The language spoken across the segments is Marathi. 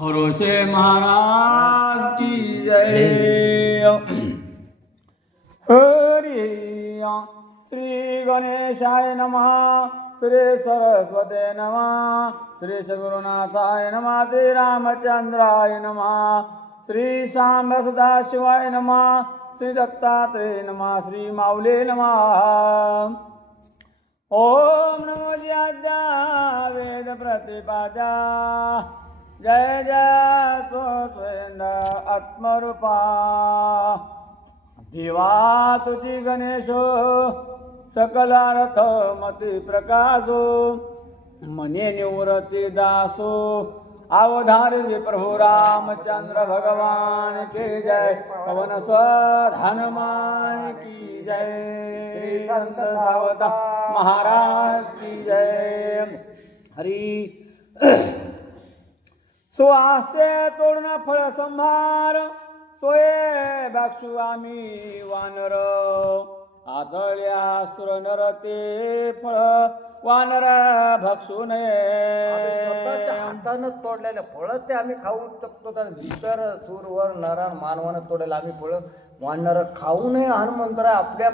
औरोसे महाराज की जय। हरि श्री गणेशाय नमः, श्री सरस्वते नमः, श्री सद्गुरुनाथाय नमः, श्री रामचंद्राय नमः, श्री सांब सदाशिवाय नमः, श्री दत्तात्रेय नमः, श्री माऊले नमः। ओम नमो ज्ञात्या वेद प्रतिपाद्या, जय जय स्वयं आत्मरूपा। दिवा तुझी गणेशो, सकलार्थ मती प्रकाशो, मने निवृत्ती दासो, अवधारी प्रभु रामचंद्र भगवान की जय। पवन सुत हनुमान की जय। श्री संत सावधान महाराज की जय। हरी सुआस्ते तोडून फळ संभार, सोये बक्षू आम्ही वानर, आदळ्या सुर नर ते फळ वानर भक्षू नये। स्वतःच्या हातानं तोडलेले फळ ते आम्ही खाऊ शकतो, तर इतर सूरवर नरान मानवानं तोडलेलं आम्ही फळ वानर खाऊ नये. हनुमंतराय आपल्या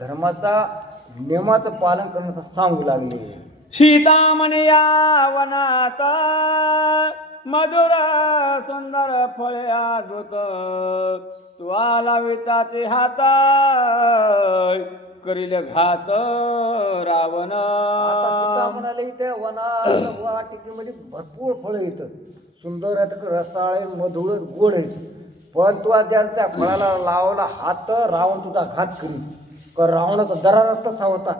धर्माचा नियमाचं पालन करण्याचं सांगू लागले. सीता म्हणे या वनात, मधुर सुंदर फळे अद्भुत, तू आला विताचे हात, करील घात रावण. आता सीता म्हणाले इथे वनात वाटिकेमध्ये भरपूर फळं येतं, सुंदर आहेत, रसाळे मधुर गोड आहेत. पण तू ज्या त्या फळाला लावला हात, रावण तुझा घात करी. रावणाचा दरारा तसा होता.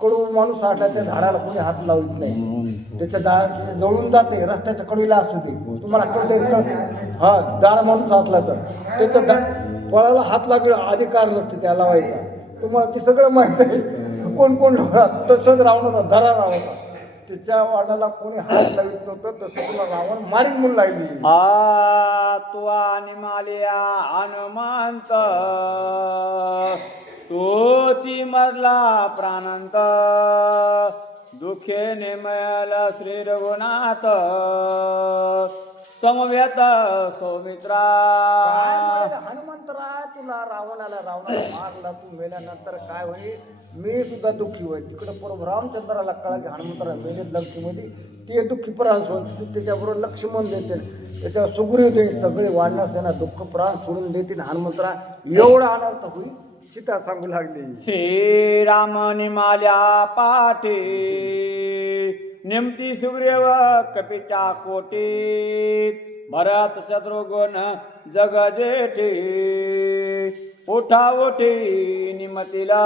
कडू माणूस आटला त्या झाडाला कोणी हात लावत नाही, त्याच्या झाड जळून जाते. रस्त्याच्या कडीला असू दे, तुम्हाला कळते हा जाड माणूस असला तर त्याच्या फळाला हात लागेल अधिकार नसते त्या लावायचा. तुम्हाला ते सगळं माहित आहे. कोण कोण तसंच रावणाचा दरारा होता, त्याच्या वाणाला कोणी हात लावित नव्हतं. तसं तुला रावण मारीन म्हणून लागली. तू आणि मालिया हनुमंत, तोची मरला प्राणांत, दुखे नेमल श्री रघुनाथ, समवेत सौमित्रा. हनुमंतराय तुला रावणाला मारला, तू मेल्यानंतर काय होईल, मी सुद्धा दुःखी होईल. तिकडे पूर्व रामचंद्राला कळा की हनुमंतराय मेले लंकेमध्ये, ते दुःखी प्राण सोडतील. त्याच्याबरोबर लक्ष्मण देतील, त्याच्यावर सुग्रीव देईल. सगळे वाढण्यास त्यांना दुःख प्राण सोडून देतील. हनुमंतराय एवढा अनर्थ होईल सीता सांगू लागली. श्रीराम निमाल्या पाठी, निमती सुग्रीव कपीच्या कोटी, भरत शत्रुघ्न जग जेठी, उठा उठी निमतीला.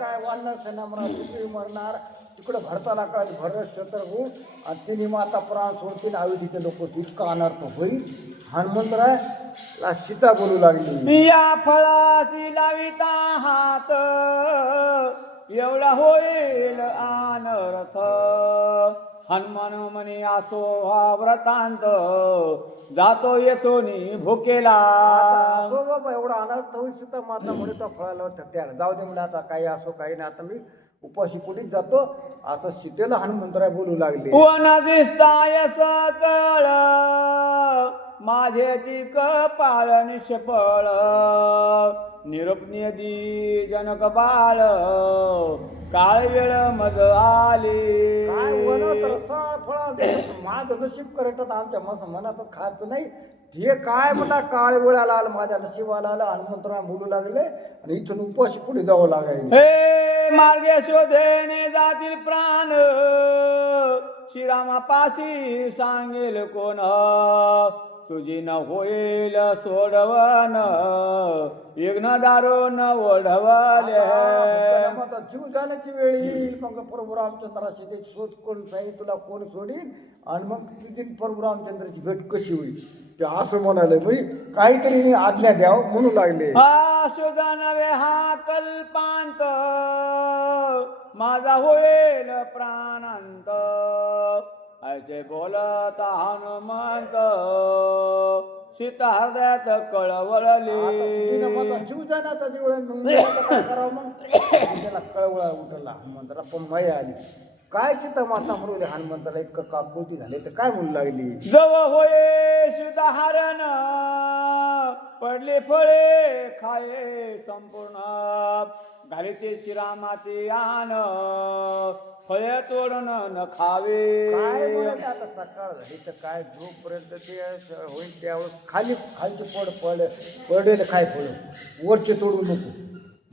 काय वाढणार सेना मरणार. तिकडे भरताला कळत भरत शत्रुघ्न आणि तिने माता प्राण सोडतील. अयोध्येचे लोक इतका अनर्थ होईल. हनुमंतराय सीता बोलू लागली. या फळाची लाविता हात, एवढा होईल अनर्थ. हनुमान म्हणे असो हा व्रतांत, जातो येतो नि भुकेला. बाबा एवढा अनर्थ होईल. सीता माता म्हणे तो फळाला त्याला जाऊ दे म्हणे, आता काही असो काही नाही, आता मी उपाशी कुठेच जातो. आता सीतेला हनुमंतराय बोलू लागले. वन दिसताय सकळ, माझ्याची कपाळ निष्फळ, निरोप निधी जनक बाळ, काळ वेळ मज आली. काय वन तर फळ माझं नशीब करत आमच्या मनात खात नाही. हे काय म्हणा काळ वेळाला आलं, माझ्या नशिबाला आलं. हनुमंतराय बोलू लागले आणि इथून उपाशी पुढे जावं लागेल. हे मार्गे शोधेने जातील प्राण, श्रीरामापाशी सांगेल कोण, तुझी न होईल सोडवन, यज्ञ दारून ओढवले. जीव जाण्याची वेळ येईल, मग प्रभू रामचंद्राशी ते शोध कोण जाईल, तुला कोण सोडील, आणि मग तुझी प्रभू रामचंद्राची भेट कशी होईल. ते असं म्हणाले, म्हणजे काहीतरी आज्ञा द्यावं म्हणू लागले. हा शोध नव्हे हा कल्पांत, माझा होईल प्राणांत, ऐसे बोलत हनुमंत, सीता हृदयात कळवळली. जीव जाण्याचा दिवळ करावं, मग त्याला कळवळा उठला. हनुमंतराला पण माया आली. काय सीता माता म्हणून हनुमंताला इतकं काकुळती झाले तर काय म्हणू लागली जव होये सुधारण पडले फळे खाये संपूर्ण घालिते श्रीरामाचे आन फळे तोडून न खावे. काय बोलायचं आता सकाळ झाली तर काय जोपर्यंत ते होईल त्यावर खालचे पडेल काय फळ वरचे तोडू नको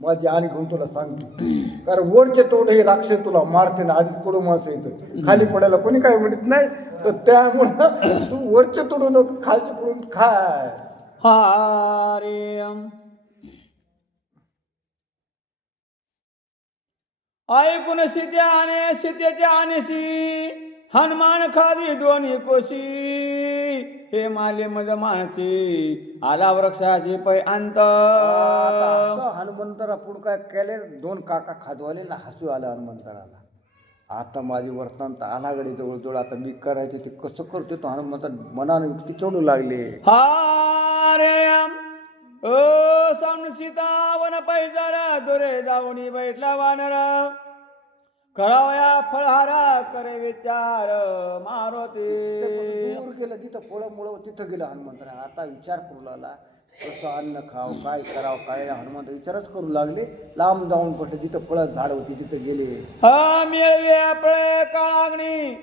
माझी आणि घेऊन तुला सांगते कारण वरचे तोड हे राक्षस तुला मारते ना आधीच पडू माणसं येतं खाली पडायला कोणी काय म्हणत नाही तर त्यामुळं तू वरचे तोडू नको खालचे पडून खाय. हरे ऐकून सीत्याने सीतेच्या आणशी हनुमान खाली दोन्ही कोशी हे माले मज माणसे आला वृक्षाचे पै अंत. हनुमंतरा पुढं काय केले दोन काका खाजवाले ना हसू आलं हनुमंतराला. आता माझी वर्तंत आनागडी जवळजवळ आता मी करायचे ते कसं करतो तो हनुमंत मनाने युक्ती चढू लागले. हरे ओ सण सीता वन पैजारा दोरे जाऊनी बैठला वानर करावया फळहारा करे विचार मारुती. दूर गेलं तिथं फळं मुळं तिथं गेलं हनुमंतरा. आता विचार करू लागला कसं अन्न खाव काय करावं काय हनुमंत विचारच करू लागले. लांब जाऊन पडले जिथं फळं झाड होती तिथं गेले. मिळवे आपले काळाग्नी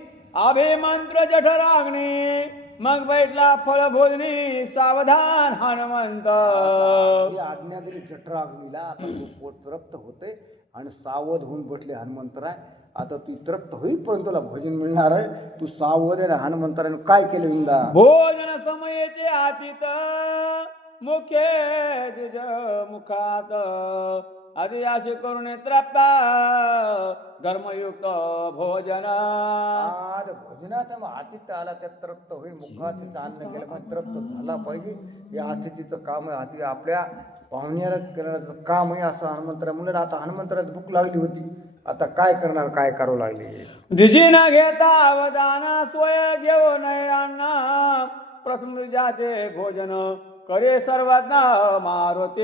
अभिमंत्र जठराग्नी मग बैठला फळ भोजनी सावधान हनुमंत. आज्ञा दिली जठराग्नीला. आता तू पोट तृप्त होते आणि सावध होऊन बसले हनुमंतराय. आता तू तृप्त होईपर्यंत तुला भोजन मिळणार आहे. तू सावध आहे. हनुमंतराने काय केलं विंदा भोजन समयेचे आतीत मुखे तुझ मुखात आधी असे करून त्रप्ता धर्मयुक्त भोजन. आज भोजनात आतिथ्य आला त्या तृप्त होईल मुखात तिचं अन्न गेलं मग तृप्त झाला पाहिजे. हे अतिथीचं काम आहे. हाती आपल्या पाहुण्याला करण्याचं काम आहे असं हनुमंतरा म्हणलं. आता हनुमंतराला भूक लागली होती. आता काय करणार काय करावं लागले. जिजी न घेता अवदान स्वय घेऊ नये अन्न प्रथम ज्याचे भोजन करे सर्वांना मारुती.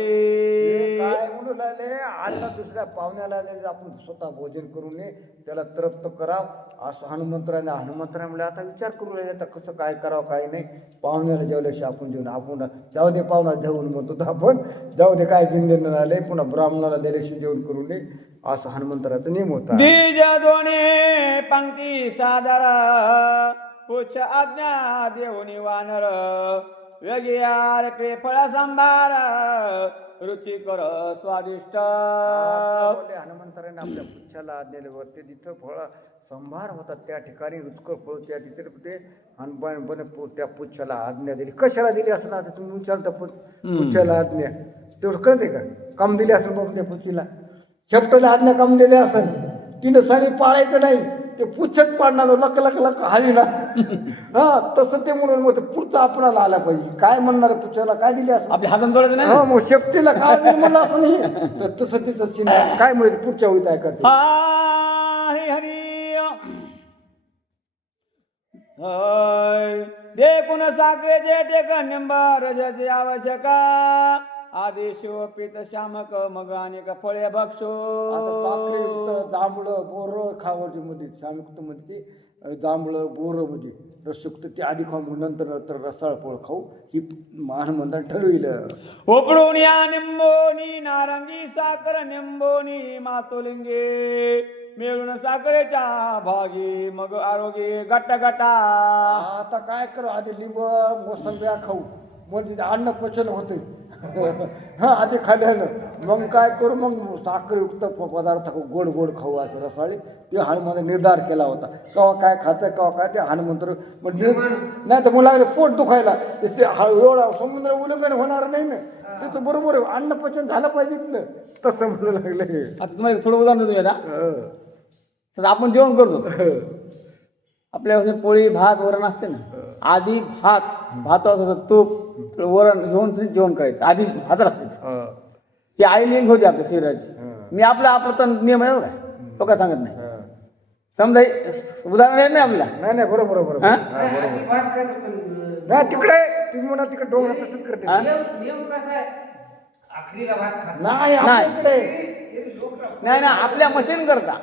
काय म्हणू लागले अन्न दुसऱ्या पाहुण्याला आपण स्वतः भोजन करू नये त्याला तृप्त करावं असं हनुमंतराने म्हणले. आता विचार करू लागले आता कसं काय करावं काय नाही. पाहुण्याला जेवल्याशी आपण जेवण आपण जाऊ दे पाहुणा जेवण म्हणतो तर आपण जाऊ दे काय गिंजन आले पुन्हा ब्राह्मणाला दिल्याशी जेवण करू नये असं हनुमंतराचा नियम होता. द्विज दोने पंक्ती सादर पुछ आज्ञा देऊनी वानर वेगियार पे फळ संभार रुची कर स्वादिष्ट. हनुमंतराने आपल्या पुच्छाला आज्ञेवरती जिथं फळ संभार होता त्या ठिकाणी रुचकर फळ त्या तिथे ते हनुमान त्या पुच्छाला आज्ञा दिली. कशाला दिली असं ना तुम्ही विचारता पुच्छाला आज्ञा तेवढं कळते का कम दिली असेल बघ त्या पुच्छीला शेपटाला आज्ञा कम दिली असेल. तिनं सणी पाळायचं नाही ते पुच्छत पाडणार लक लक लक हवी ना हा तसं ते म्हणून मग पुढचं आपणाला आला पाहिजे. काय म्हणणार पुच्छाला काय दिली असं आपल्या हातात तोडायचं नाही. मग शेपटीला काय दिली म्हणलं असं नाही तर तसं तिथं काय माहिती पुढच्या होईत आहे का ते. देखून साखरे जे टेक निंबा रजाचे आवश्यका आधी शिवपित शामक मग अनेक फळे भक्षो. साखरेयुक्त जांभळं बोरं खावं मध्ये शामयुक्त मध्ये जांभळं बोरं मध्ये रसयुक्त ते आधी खाऊ नंतर नंतर रसाळ फळ खाऊ ही हनुमंताने ठरविलं. उपडून या निंबोनी नारंगी साखर निंबोनी मातोलिंगे मिळून साखरेच्या भागी मग आरोग्य गट्ट गटा. आता काय करू आधी लिंब मोसंब्या खाऊ म्हणजे अन्न पचन होते हा आधी खाल्ल्यानं मग काय करू मग साखरयुक्त पदार्थ खाऊ गोड गोड खाऊ असं रसाळी ते हनुमान निर्धार केला होता. केव्हा काय खातं केव्हा काय ते हनुमंत्र नाही तर मला लागले पोट दुखायला ते एवढा समुद्र उल्लंघन होणार नाही ना त्याचं बरोबर अन्न पचन झालं पाहिजे ना तसं म्हणू लागले. आता तुम्हाला थोडं उदाहरण देतो आता आपण जेवण करतो आपल्या पोळी भात वरण असते ना आधी भात तूप वरण घेऊन जेवण करायचं आधी भात राखायचं. ही आई लिंग होती आपल्या शरीराची. मी आपला तर नियम आहे बघा तो काय सांगत नाही समजा उदाहरण आहे ना आपल्याला नाही नाही बरोबर बरोबर नाही तिकडे तुम्ही म्हणा तिकडे डोंगर तसंच करते नियम कसा आहे आखरीला भात खात नाही नाही. इकडे नाही ना, आपल्या मशीन करता,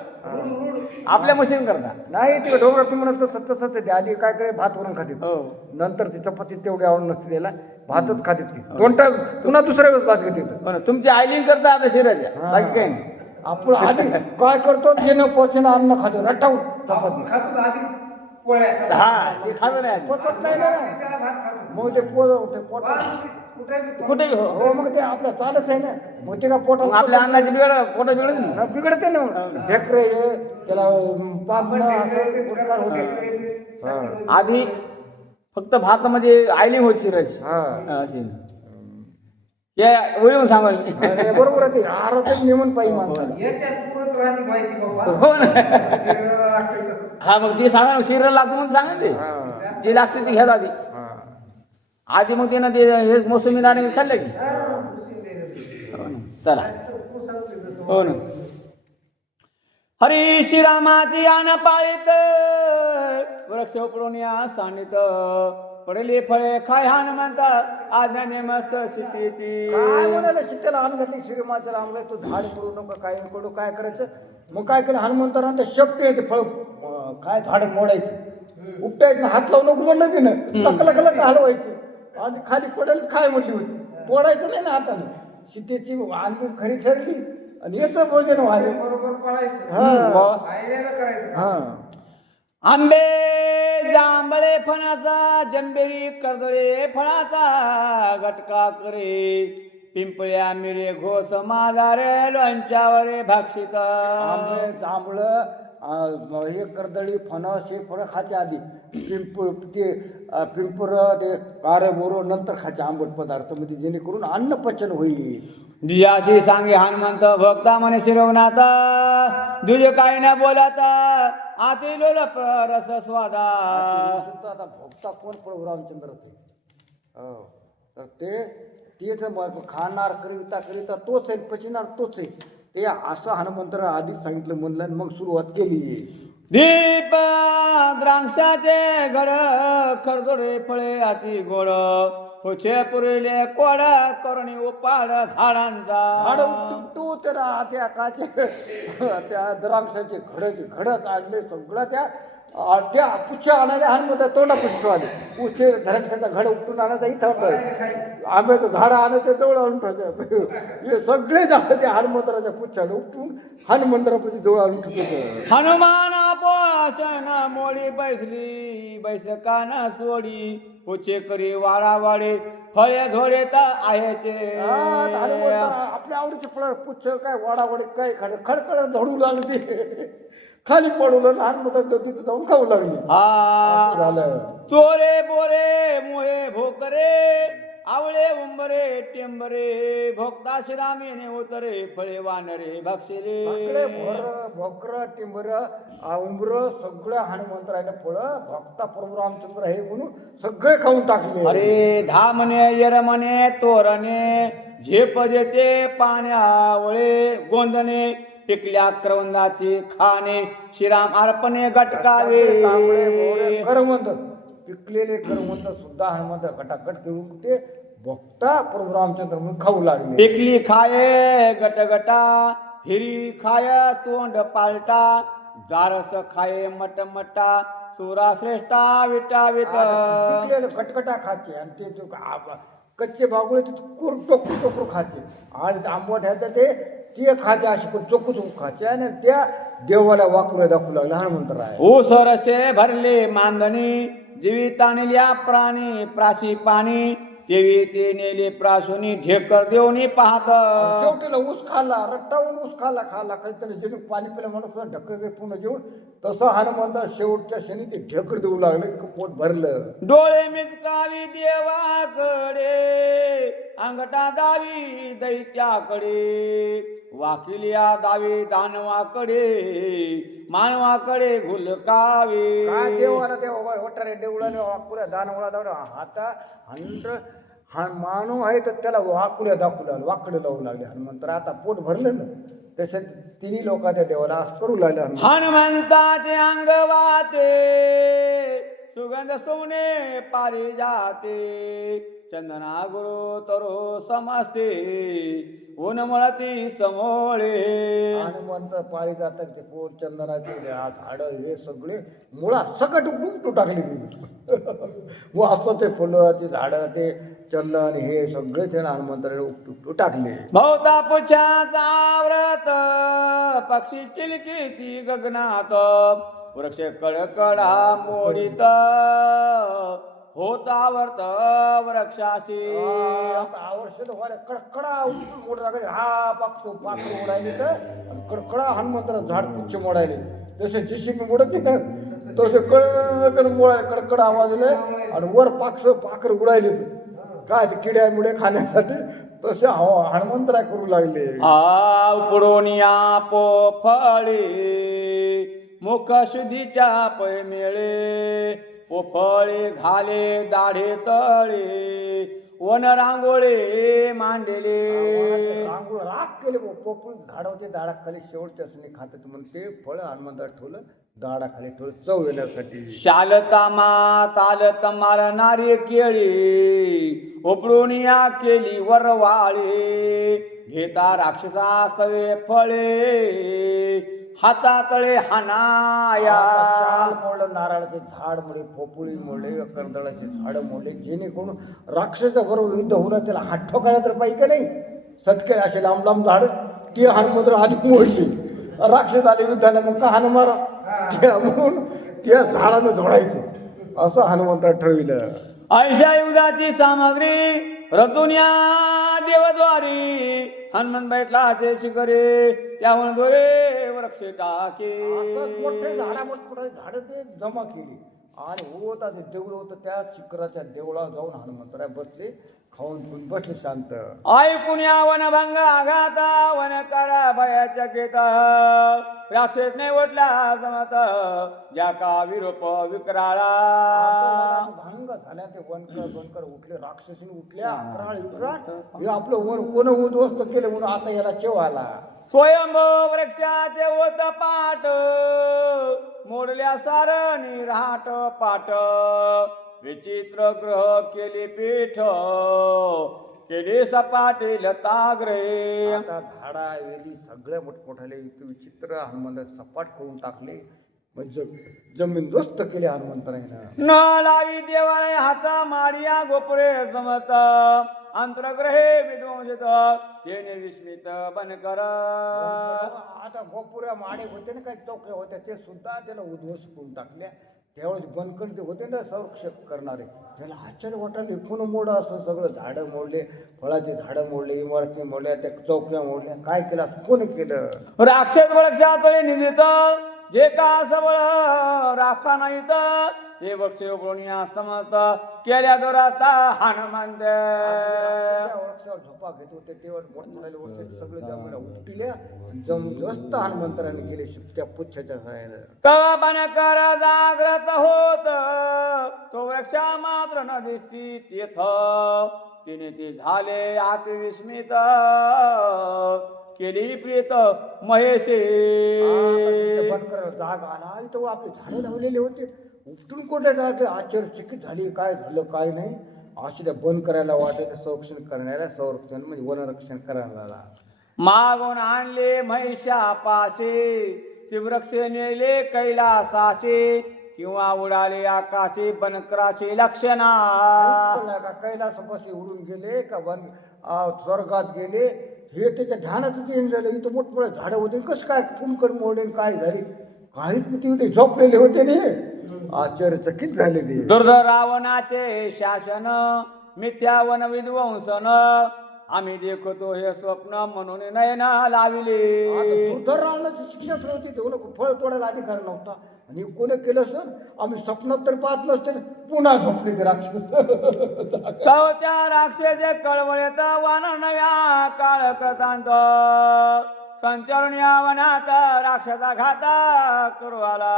आपल्या मशीन करता. नाही ते ढोबळं तुम्ही म्हणत तसं तसंच आहे ते. आधी काय काय भात वरून खाते, हो नंतर ती चपाती तेवढी आवड नसते त्याला, भातच खाते ती दोनटा, पुन्हा दुसऱ्या वेळेस भात घेते. हो ना, तुमची आयलिंग करता आपल्या शरीराच्या, बाकी काही नाही. आपण आधी काय करतो, जे न पोचणं अन्न खातो रटाऊ चपाती. हा, ते खात नाही आधी. पचत नाही ना, मग ते पोटात कुठे हो हो, मग ते आपलं चालच आहे ना, मग ते का मग पोटात आपल्या अन्नाची पोटा बिघडत नाही. बिघडते ना, ढेकरे हे त्याला पापणं असं उपकार होते. आधी फक्त भातामध्ये आयलिंग होती शरीराची. हा अशी या वळून सांगा मी. आणि बरोबर आहे, ते आहाराचं नियमन पाहिजे माणसाला. हो ना. हा, मग ते सांगा ना, शरीराला लागतं म्हणून सांगा ते, जे लागते ते घ्या आधी. आधी मग त्यानं ते हे मोसमी नारंगी खाल्लं की. हो ना. चला. हो ना. हरी श्रीरामाची आन पाळीत, वृक्ष उपडून या सांडित, पडले फळे खाय हनुमंता, आज्ञाने मस्त शेतीची. काय म्हणाला शिट्ट्याला हान घातली श्रीमाचं रामला, तू झाड पडू नको काय पडू, काय करायचं. मग काय केलं हनुमंताला, शक्य आहे ते फळ काय झाड मोडायचं, उपटायचं, हात लावून नको म्हणलं तिनं, लकला हलवायचं आणि खाली पडेलच खाय म्हणली होती, तोडायचं नाही ना हाताने. सीतेची आणून खरी ठरली आणि याचं भोजन व्हायचं बरोबर पडायचं. हा आंबे जांभळे फणाचा, जंबेरी कर्दळे फळाचा, गटका करे पिंपळ्या मिरे घोस मादारे, लोणच्यावरे भाक्षित. आंबे जांभळं हे कर्दळी फणस हे फळं खायचे आधी, पिंपर ते कारे बोरो नंतर खायचे आंबट पदार्थ, म्हणजे जेणेकरून अन्न पचन होईल. जियाशी सांगे हनुमंत, भक्ता म्हणे शिरवनाथा, तुझे काही न बोलाता, आती लोल रस स्वादा. आता भोगता कोण प्रभू रामचंद्र ते, हो तर तेच खाणार करिता तोच आहे, पचिनार तोच आहे. ते असं हनुमंतर आधीच सांगितलं म्हणलं, मग सुरुवात केली. दीप द्राक्षाचे घड, खरदोडे फळे अति गोड, पुछे पुरेले कोड, करुणी उपाड झाडांचा. झाड उपटू त्या काचे त्या द्राक्षाचे घड काढले सगळं, त्या पुच्छा आणायला हनुमंत तोंडा पुष्ट आले, पुच्छे द्राक्षाचा घड उपटून आणायचा इथं, आंब्याचं झाड आणायचं जवळ आणून ठेवायचं, हे सगळे झाड त्या हनुमंतराच्या पुच्छाने उपटून हनुमंतरापाशी जवळ आणून ठेवायचं. हनुमान पोचन मोडी बैसली, बैसकान सोडी, पुचे करी वाडा वाडे, फळे झोडे तर आहेचे. आपल्या आवडीचे फळ पुच्छ काय वाडावडे काय खडखड झडू लागले, ते खाली पडवलं, लहान मुलं तिथं जाऊन खाऊ लागली. हा झालं. चोरे बोरे मोहे भोकरे, आवळे उंबरे टेंबरे, भोगता श्रामीने उतरे, फळे वानरे भक्षिले. भोकर टिंबर उंबर सगळं हनुमंतरायला फळं भक्ता प्रभू रामचंद्र हे म्हणून सगळे खाऊन टाकले. अरे धामने यरमने तोरणे, झेप जेते पाण्यावळे, गोंदणे पिकल्या करवंदाची खाणे, श्रीराम अर्पणे गटकावे. करवंद पिकलेले करवंद सुद्धा हनुमंत गटागट करून ते भक्ता प्रभू रामचंद्र म्हणून खाऊ लागले. पिकली खाये गटगटा, हिरी खाय तोंड पालटा, जारस खाये मटमटा, सुरा श्रेष्ठा विटा विट. पिकलेले खटखटा खायचे आणि ते कच्चे बागुळे टोकरू खायचे, आणि आंबट ह्याचं ते खायचे असे पण चोखू खायचे, आणि त्या देवाला वाकुऱ्या दाखवू लागले हनुमंत राय. ऊसरसे भरले मांदणी, जीवितानिल्या प्राणी प्राशी पाणी, तेवी ते नेले प्राशुनी, ढेकर देऊनी पाहत. शेवटीला ऊस खाल्ला, रट्टावून ऊस खाल्ला काहीतरी जेणे पाणी पिलं म्हणून ढकर पूर्ण जेवून, तसं हनुमंत शेवटच्या क्षणी ते ढेकर देऊ लागले, पोट भरलं. डोळे मिचकावी देवाकडे, अंगठा दावी दैत्याकडे, वाकिलिया दावी दानवाकडे, मानवाकडे घुलकावे. काय देवाला देवा वटारे देवळाने वाकुऱ्या दानवळा दाखवला, आता मानव आहे तर त्याला वाकुऱ्या दाखवू लागले, वाकडे लावू लागले हनुमंत. आता पोट भरलं ना, तसं तिन्ही लोकांच्या देवाला असं करू लागले. हनुमंताचे अंग वाते, सुग सुगंध सोने पारी जाते चंदना गुरु तरो समजते ऊन मळती समोळे हनुमंत पारिजातक ते पोट चंदनाचे झाड हे सगळे मुळा सकट उपटू टाकली व असं ते फुलं ते झाडं ते चंदन हे सगळे ते हनुमंताने उपटू टाकले. भवता पुच्छाचा व्रत पक्षी किलकिती गगनात वृक्ष कडकडा मोडित होता वर्त वृक्षाशी आता आवश्यक व्हायला कडकडा उपटून मोड लागले. हा पाखरू मोडायले तर कडकडा हनुमंताला झाड पुच्छ मोडायले. जसे जिशिबी मोडते ना तसे कड मोडायला कडकड आवाज आले आणि वर पाखर उडायले काय ते किड्यामुळे खाण्यासाठी तसे हनुमंतराय करू लागले. पुडोनिया पोफळे मुख शुद्धीच्या पैमेळे पोफळे घाले दाढे तळे वन रांगोळे मांडले. रांगोळ राख केले पोपळ झाड होते दाडाखाली शेवटच्या सणी खात म्हणून ते फळ हनुमंताला ठेवलं दाडाखाली ठेवलं चव येण्यासाठी. शालतामा तालत मारणारी केळी उपडूनिया केली वरवाळे घेता राक्षसा सवे फळे हातातळे हानाया. शाल मोडलं नारळाचे झाड मोडले पोपुळी मोडले कर्दळाचे झाड मोडले जेणेकरून राक्षसा बरोबर युद्ध होणं त्याला हात ठोकायला तर पाहिजे का नाही. सटके असे लांब लांब झाड ती हनुमंत्र आधी मोडली राक्षस आले युद्धाला मग का हान मारा म्हणून त्या झाडानं झोडायचं असं हनुमंताला ठरविलं. ऐशा युगाची सामग्री रचून या देवद्वारी हनुमान बैठला शिखरे त्याहून दोरे वृक्ष टाके. असं मोठे मोठे झाड ते जमा केली आणि होता ते देऊळ होतं त्या शिखराच्या देवळात जाऊन हनुमंतराय बसले खाऊन पिऊन बसले शांत. ऐकून या वनभंग आघाता वन करा भयाच्या केता राक्षस नाही उठला समत ज्या का विरूप विकराळा. भंग झाल्या ते वनकर उठले राक्षसीने उठल्या अकराळ विकराळ हे आपलं वन कोण उद्ध्वस्त केलं म्हणून आता याला चेव आला. स्वयंभू वृक्षाचे होत पाट मोडल्या सारणी राहट पाट विचित्र ग्रह केली पीठ केली सपाटी लताग्रे. आता झाडा वेली सगळ्या मोठमोठ्याले विचित्र हनुमंत सपाट करून टाकले म्हणजे जमीन दोस्त केली हनुमंतरायनं. न लावी देवाने हात मारिया गोपुरे समत अंतरग्रहे विध्वंसित तेने विस्मित बनकर. आता गोपुऱ्या माडे होते ना काही चौके होते ते सुद्धा त्याला उद्ध्वस्त करून टाकल्या. त्यावेळेस बनकर ते होते ना संरक्षक करणारे त्याला आश्चर्य वाटायला पुन्हा मोडं असं सगळं झाडं मोडले फळाची झाडं मोडले इमारती मोडल्या त्या चौक्या मोडल्या काय केलं कोणी केलं. राक्षस वृक्षातळे निद्रित जे का सबळ राखा नाहीत ते वृक्ष उघडून समत केल्या दोराचा हनुमंत. वृक्षावर झोपा घेत होते तेव्हा मोठमोठ्याले वृक्ष सगळे जमिनीला उपटिल्या जमस्त हनुमंतराने गेले त्या पुच्छाच्या सहाय्याने. तवा बनकर जाग्रत होत तो वृक्ष मात्र न दिसती तेथ तिने ते झाले आत विस्मित केली प्रीत महेशे. बनकर जाग आला इथं आपले झाडे लावलेले होते उपटून कोठे टाकले आश्चर्यचकित झाली काय झालं काय नाही अशी त्या बंद करायला वाटायचं संरक्षण करणाऱ्या संरक्षण म्हणजे वनरक्षण करायला. मागून आणले महिषा पाशे ते वृक्ष नेले कैलासाशे किंवा उडाले आकाशे बनकराशे लक्षणा. कैलासापाशी उडून गेले का वन स्वर्गात गेले हे त्याच्या ध्यानाचं चेंज झालं. इथं मोठमोठे झाडं होते कसं काय कुंकड मोडले काय झाली काहीच होते झोपलेले होते ना आश्चर्यचकित झाले ते. दुर्ध रावणाचे शासन मिथ्यावन विध्वंसन आम्ही देखतो हे स्वप्न म्हणून नयन लाविले. दुर्धर रावणाची शिक्षा होती तेवढं फळ तोडायला अधिकार नव्हता आणि कोणी केलं सर आम्ही स्वप्नात तर पाहत नसते पुन्हा झोपले ते राक्षस. त्या राक्षसे कळवळेत वान नव्या काळ कृतांत संचरण या वनात राक्षसा घाता करू आला.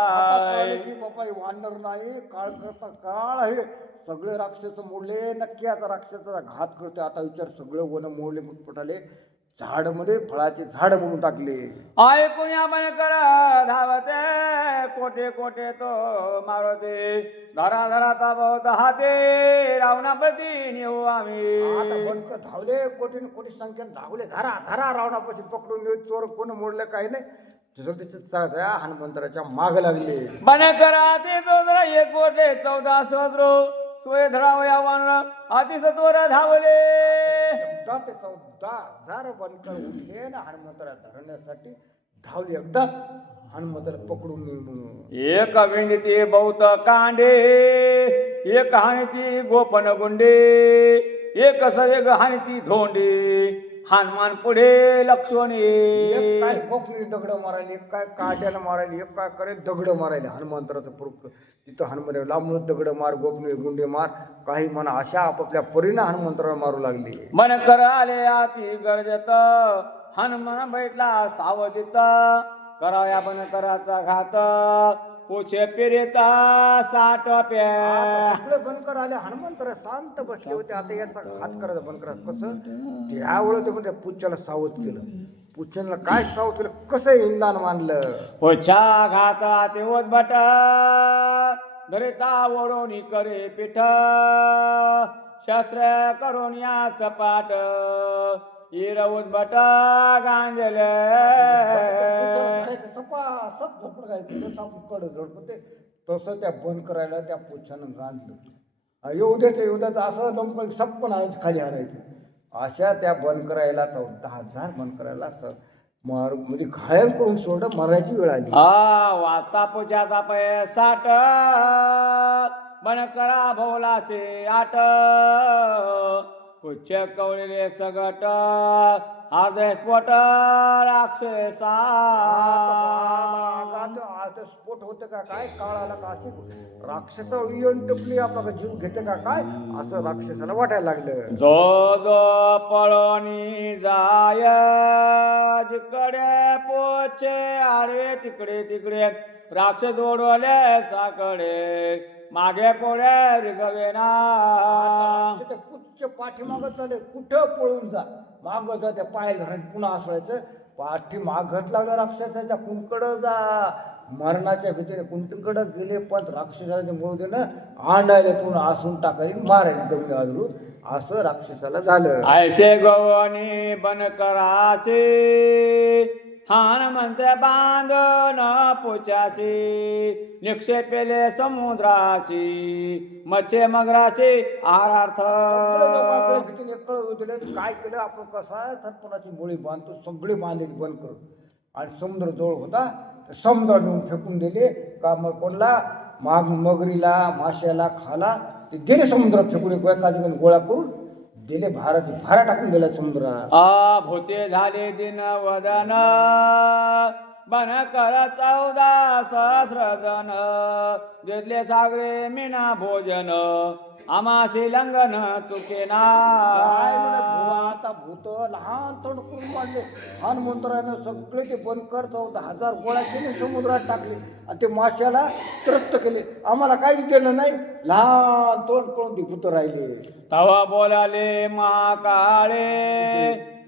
की बाबा वानर नाही काळ करता काळ आहे सगळे राक्षस मोडले नक्की आता राक्षसाचा घात करते. आता विचार सगळे वन मोडले मुठपटाले झाडमध्ये फळाचे झाड म्हणून टाकले. ऐकून आपण कर धावते कोटे कोटे तो मारते धरा धराचा बहुत हाते रावणाप्रती नेऊ आता आम्ही. बनकर धावले कोटी कोटी संख्येने धावले धरा धरा रावणापाशी पकडून नेऊ. चोर कोण मोडलं काही नाही. त्या हनुमंतराच्या माग लागले. बन करा ते तो जरा एक कोटे 14 सहस्रो सोय धरावया वानर अति सत्वर धावले. 14 ते 14,000 बनकर उठले ना हनुमंतरा धरण्यासाठी धावले. एकदाच हनुमंताला पकडून नेऊ म्हणून. एक विंदती बहुत कांडे एक हाणती गोपन गुंडे एक सवेग हाणती धोंडे हनुमान पुढे लक्ष्मणी. एक काय कोकणी दगड मारायला, एक काय काट्याला मारायला, एक काय करे दगड मारायला. हनुमंतराचं पुरक तिथं हनुमान लांबून दगड मार गोपनी गुंडे मार काही म्हणा अशा आपापल्या परीनं हनुमंतराला मारू लागली. मन कर आले अति गरजत हनुमान बैठला सावजित कराव्या बन कराचा घात पोछे पेरेता 60 प्या. सगळे बनकर आले. हनुमंतर शांत बसले होते. आता याचा घात करायचा बनकर कसं त्यावेळेला ते म्हणजे पुच्छाला सावध केलं. पुच्छाला काय सावध केलं कसं इंदान मानलं. पोछा घाता ते ओदबट धरिता ओढोनी करे पीठ शस्त्र करून या सपाट इरवत बट गांजले. तसं त्या बंद करायला त्या पुच्छानं गांजलं. येऊ असं लंपल सप्पन आणायचं खाली आणायचं. अशा त्या बंद करायला 14,000 बंद करायला मार म्हणजे घायल करून सोडलं. मरायची वेळ आली. वाचा पोछाचा पै 60 बन करा भोलाचे 8 पुच्छ कवळले सगट हृदय स्फोट राक्षसा. आता स्फोट होतं का काय काळाला का अशी राक्षस येऊन टपली आपला जीव घेते का काय असं राक्षसाला वाटायला लागलं. जो जो पळोनी जाय जिकडे पोचे आडे तिकडे तिकडे राक्षस ओढवले साकडे मागे पुढे रिगवेना. कुठच्या पाठीमागत झाले कुठं पळून जा मागत जा त्या पायाला धरण पुन्हा असवायचं. पाठी मागत लागलं राक्षसाच्या कुंकडं जा. मरणाच्या भीतीने कुंकडं गेले पण राक्षसाच्या मुळे ना आणायला पुन्हा आसून टाकायला मारायला जमीन आदळून असं राक्षसाला झालं. ऐसे गवणी बन कराचे हान म्हणते बांधन पोचाशी निक्षेपेले समुद्राशी मच्छे मगराशी आहारार्थ. काय केलं आपण कसा सत्पणाची मुळी बांधतो सगळे बांधले बंद करून आणि समुद्र जवळ होता समुद्रात नेऊन फेकून दिले. का मग कोणला माग मगरीला माश्याला खाला ते गेले समुद्रात फेकून एका ठिकाणी गोळा करून दिले. भारा टाकून दिला समुद्रात. भूते झाले दिन वदन बन कर 14 सहस्र जन घेतले सागरे मीना भोजन आमाशी लंघन चुकेना. आता भूत लहान तोंड करून वाढले. हनुमंतरानं सगळे ते बंद कर 14,000 गोळा केले समुद्रात टाकले आणि ते माश्याला त्रस्त केले. आम्हाला काहीच केलं नाही. लहान तोंड करून ते भूत राहिले. तव बोलाले महाकाळे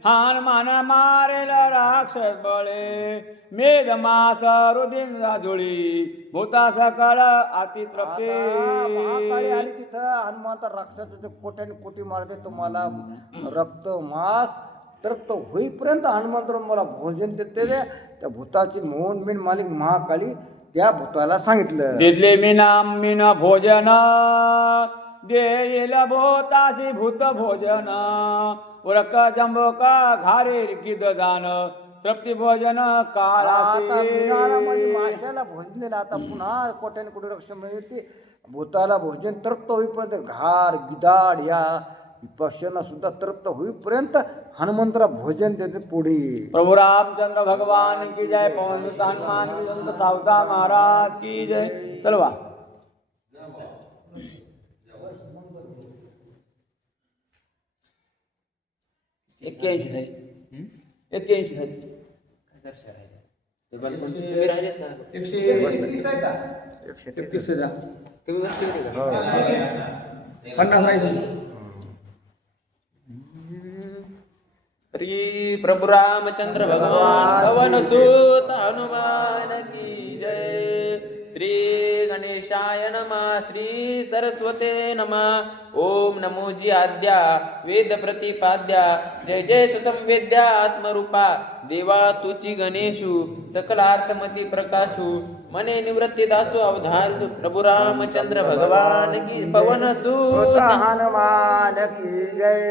हनुमान मारेल राक्षस बळे मेघ मास रुदिन जुळी भूता सकळ अति तृप्ती. महाकाळी आली तिथं हनुमंत राक्षसाचे कोट्याने कोटी मारते. तुम्हाला रक्त मांस तृप्त होईपर्यंत हनुमंतर मला भोजन देते. त्या भूताची मोहन मीन मालिक महाकाळी त्या भूताला सांगितलं दिले मीन भोजन देईल भूताशी भूत भोजन उरक जंबोक घारे गिद जान तृप्ती भोजन काळाशी. माशाला भोजन दिलं. आता पुन्हा कोट्याने कोटी रक्षण मिळते. भूताला भोजन तृप्त होईपर्यंत घार गिदाड या पक्ष्यांना सुद्धा तृप्त होईपर्यंत हनुमंतरा भोजन देते पुढे. प्रभु रामचंद्र भगवान की जय. पवन सुत हनुमान की संत सावता महाराज की जय. चलवा 81 झाली 81 झाली. तुम्ही राहिलेत का? 131 आहे का? 131 आहे. तुम्ही बसले होते का? 50 राहायचं. प्रभु रामचंद्र भगवान पवन सुत हनुमान की जय। श्री गणेशाय नमः। श्री सरस्वते नमः। ओम नमो जी आद्या वेद प्रतिपाद्या जय जय सुसंवेद्या आत्मरूपा देवा तुची गणेशु सकलार्थमती प्रकाशु मने निवृत्ती दासु अवधार प्रभु रामचंद्र भगवान की पवन सुत हनुमान की जय।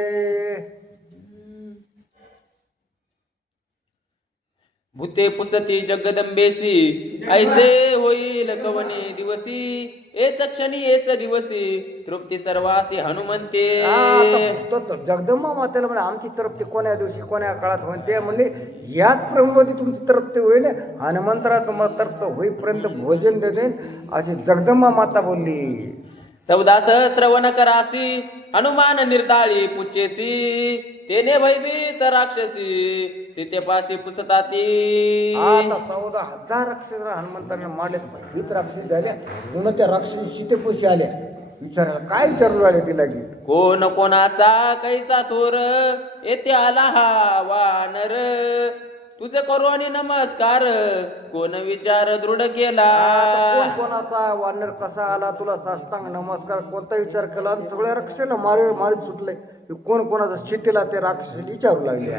भूते पुसती जगदंबेसी ऐसे होईल कवने दिवसी एच क्षणी एच दिवसी तृप्ती सर्वासी हनुमंते। तो जगदंबा मातेला म्हणजे आमची तृप्ती कोण्या दिवशी कोण्या काळात होईल ते म्हणले याच प्रभूमध्ये तुमची तृप्ती होईल हनुमंतरा समोर तृप्त होईपर्यंत भोजन देते अशी जगदंबा माता बोलली। 14 सहस्त्र वन करासी हनुमान निर्दाळी पुचेसी तेने भयभीत राक्षसी सीतेपासी पुसताती। आता 14,000 राक्षस हनुमंतांना मारले भयभीत राक्षस झाल्या म्हणून त्या राक्षसी सीतेपाशी आल्या विचारायला काय विचारू राहिले तिला की कोण कोणाचा कैसा थोर येथे आला हा वानर तुझं करू आणि नमस्कार कोण विचार दृढ केला। कोण कोणाचा वानर कसा आला तुला साष्टांग नमस्कार कोणता विचार केला आणि सगळ्या राक्षसाला मारीत सुटले कोण कोणाचा शिटीला ते राक्षस विचारू लागले।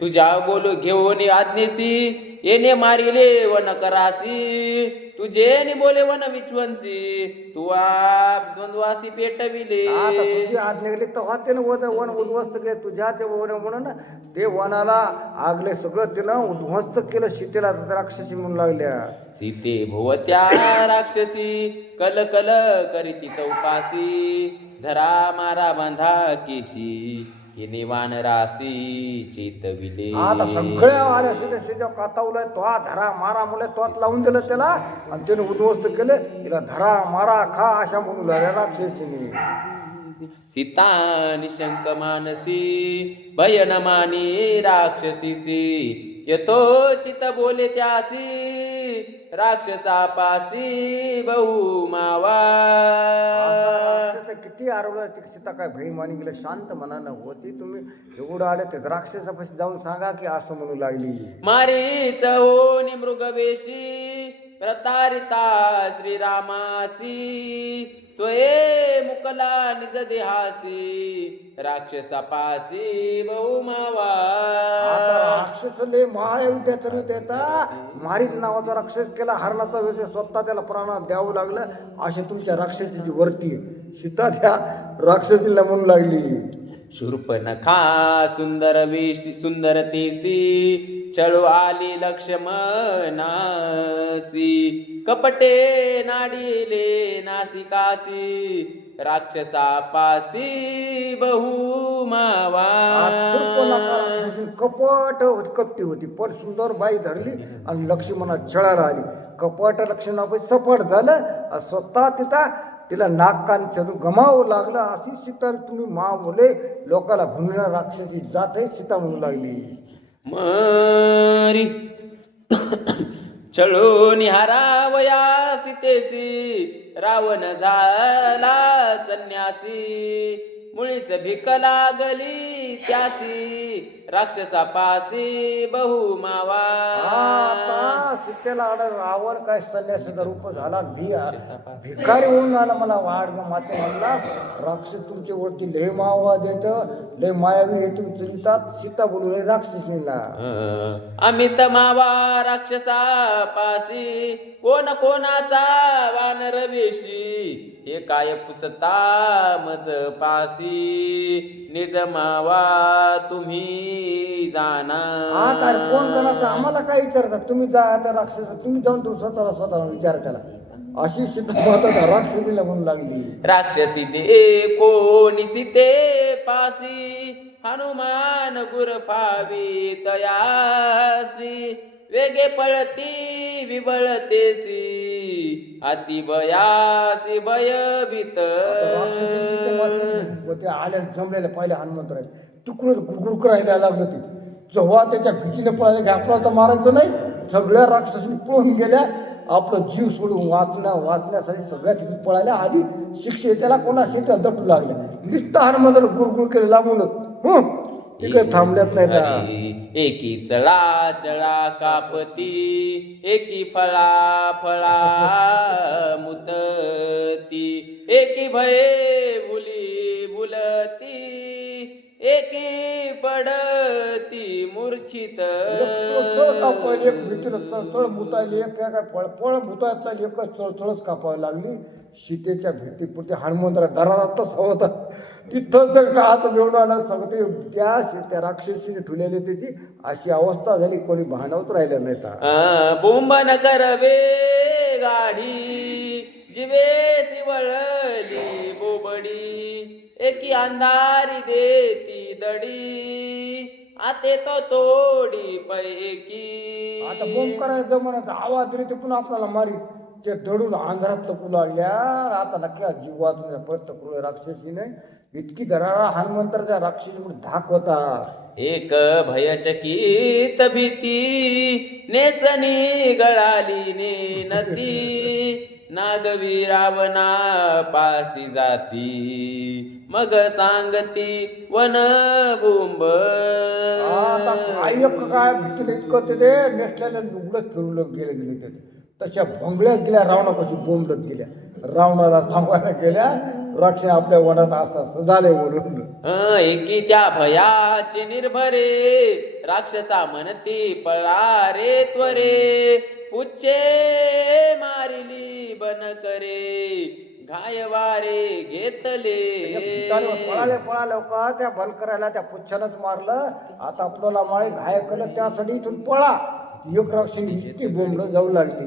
तुझ्या बोलू घेऊन आज्ञेसी येणे मारिले वन करासी तुझे बोले वन विचवंसी तू आप द्वंद्वासी पेटविले। आता तुझी आज्ञा गेली तेव्हा त्यानं वन उद्ध्वस्त केले तुझ्या ते वन म्हणून ते वनाला आगले सगळं त्यानं उद्ध्वस्त केलं सीतेला राक्षसी म्हणून लागल्या। सीते भोवत्या राक्षसी कल कल करीती चौपासी धरा मारा बांधा केशी येणे वानरासी चेतविले। आता सगळ्या आल्या सीतेच्या कातावलाय तो धरा मारा मुले तोच लावून दिलं त्याला आणि त्याने उद्ध्वस्त केले तिला धरा मारा खा अशा म्हणून लागल्या राक्षसीने। सीता निशंक मानसी भय न मानी राक्षसीसी यथोचित बोले त्यासी राक्षसापासी बहु मावा। किती आरवलं सीता काय भय मानी गेलं शांत मनानं होती तुम्ही एवढं आले ते राक्षसापाशी जाऊन सांगा की असं म्हणू लागली। मारीच होनी मृगवेशी प्रतारिता श्रीरामासी स्वये मुकला निज देहासी राक्षसापासी बहुमावा। राक्षसले महायुद्ध तरी देता मारीत नावाचा राक्षस केला हरणाचा वेश स्वतः त्याला प्राणात द्यावं लागलं अशी तुमच्या राक्षसाची वरती सीता त्या राक्षसीला म्हणू लागली। शूर्पणखा सुंदर वेशी सुंदर तेसी चळू आली लक्ष्मणासी कपटे नाडिले नासिकासी राक्षसापासी बहुमावा। कपट कपटी होती पण सुंदर बाई धरली आणि लक्ष्मणात छळायला आली कपट लक्ष्मणापाशी सपाट झालं स्वतः तिला नाक कान छेदून गमावं लागलं अशी सीता तुम्ही मा मुले लोकाला भुंगणार राक्षसी जात आहे सीता म्हणू लागली। मरी चळून हरावया सीतेसी रावण झाला संन्यासी मुळीच भीक लागली त्यासी राक्षसापासी बहुमावा। सीतेला रावण काय संन्यासाचा रूप झाला भिकारी होऊन आला मला वाढ माते म्हणला राक्षस तुमच्या वरती लय मावा देत लय मायावी हे तुम्ही चलितात सीता बोलू राक्षसीला अमित मावा राक्षसापासी कोण कोणाचा वानर वेशी हे काय पुसता मज पासी निज मावा तुम्ही जाना। कोण कोणाचा आम्हाला काय विचारतात तुम्ही जा आता राक्षस तुम्ही जाऊन स्वतःला विचार त्याला अशी सीता राक्षसीला म्हणू लागली। राक्षसी दे कोणी सीते पासी हनुमान गुरफावी तयासी वेगे पळती विबळतेसी अति भयासी भयभीत। आल्या जमलेल्या पहिल्या हनुमंतराय तिकडून गुरगुर करायला लागलं ते जेव्हा त्याच्या भीतीने पळायला की आपल्याला तर मारायचं नाही सगळ्या राक्षसांनी पळून गेल्या आपलं जीव सोडून वाचण्यासाठी सगळ्या तिथे पळायला आधी शिक्षे त्याला कोणा शेतात दटू लागल्या नुसतं हनुमंताला गुरगुर केलं लागूनच इकडे थांबल्यात नाही का? हरी एकी चळा चळा कापती, एकी फळा फळा मुतती, एकी भये भुली भुलती, एकी पडती मूर्छित. कापायला एक भीतीला चळचळ मुतायली, एक काय पळपळ मुतायला एकच चळचळच कापायला लागली. सीतेच्या भीतीपुरती हनुमंतरा दरारात तसा होता. तिथं जर का हात मिळवणार सगळे त्या राक्षसीने ठुलेली त्याची अशी अवस्था झाली. कोणी भांडवत राहिलं नाही तर बुंबन करवे गाढी, जिवे सिवळली बोबडी, एकी अंधारी देती दडी, आते तो तोडी पैकी. आता बोंब करायचं म्हणत आवाज दिली ते पुन्हा आपल्याला मारी. ते दडून अंधारात पुलाडल्या. आता नक्की जीव वाचून परत क्रूर राक्षसीने इतकी दरारा हनुमंतराच्या राक्षसी धाक होता. एक भयचकित भीती, नेसनी गळाली नेनती, नागवी रावणा पासी जाती, मग सांगती वन बुंब. आता काय काय भीतीला इतकं ते नेसल्याला लुगडत फिरून गेले ते तशा भोंगळ्यात गेल्या. रावणापाशी बोंबलत गेल्या. रावणाला सांगायला गेल्या राक्षस आपल्या वनात असं झालंय म्हणून. एकी त्या भयाचे निर्भरे, राक्षसा म्हणती पळा रे त्वरे, पुच्चे मारिली बन करे, घायवारे घेतले. पळाले का त्या बंद करायला त्या पुच्छानच मारलं. आता आपल्याला माळे घाय केलं त्यासाठी इथून पळा. एक राक्षसी इतकी बोंबलं जाऊ लागली.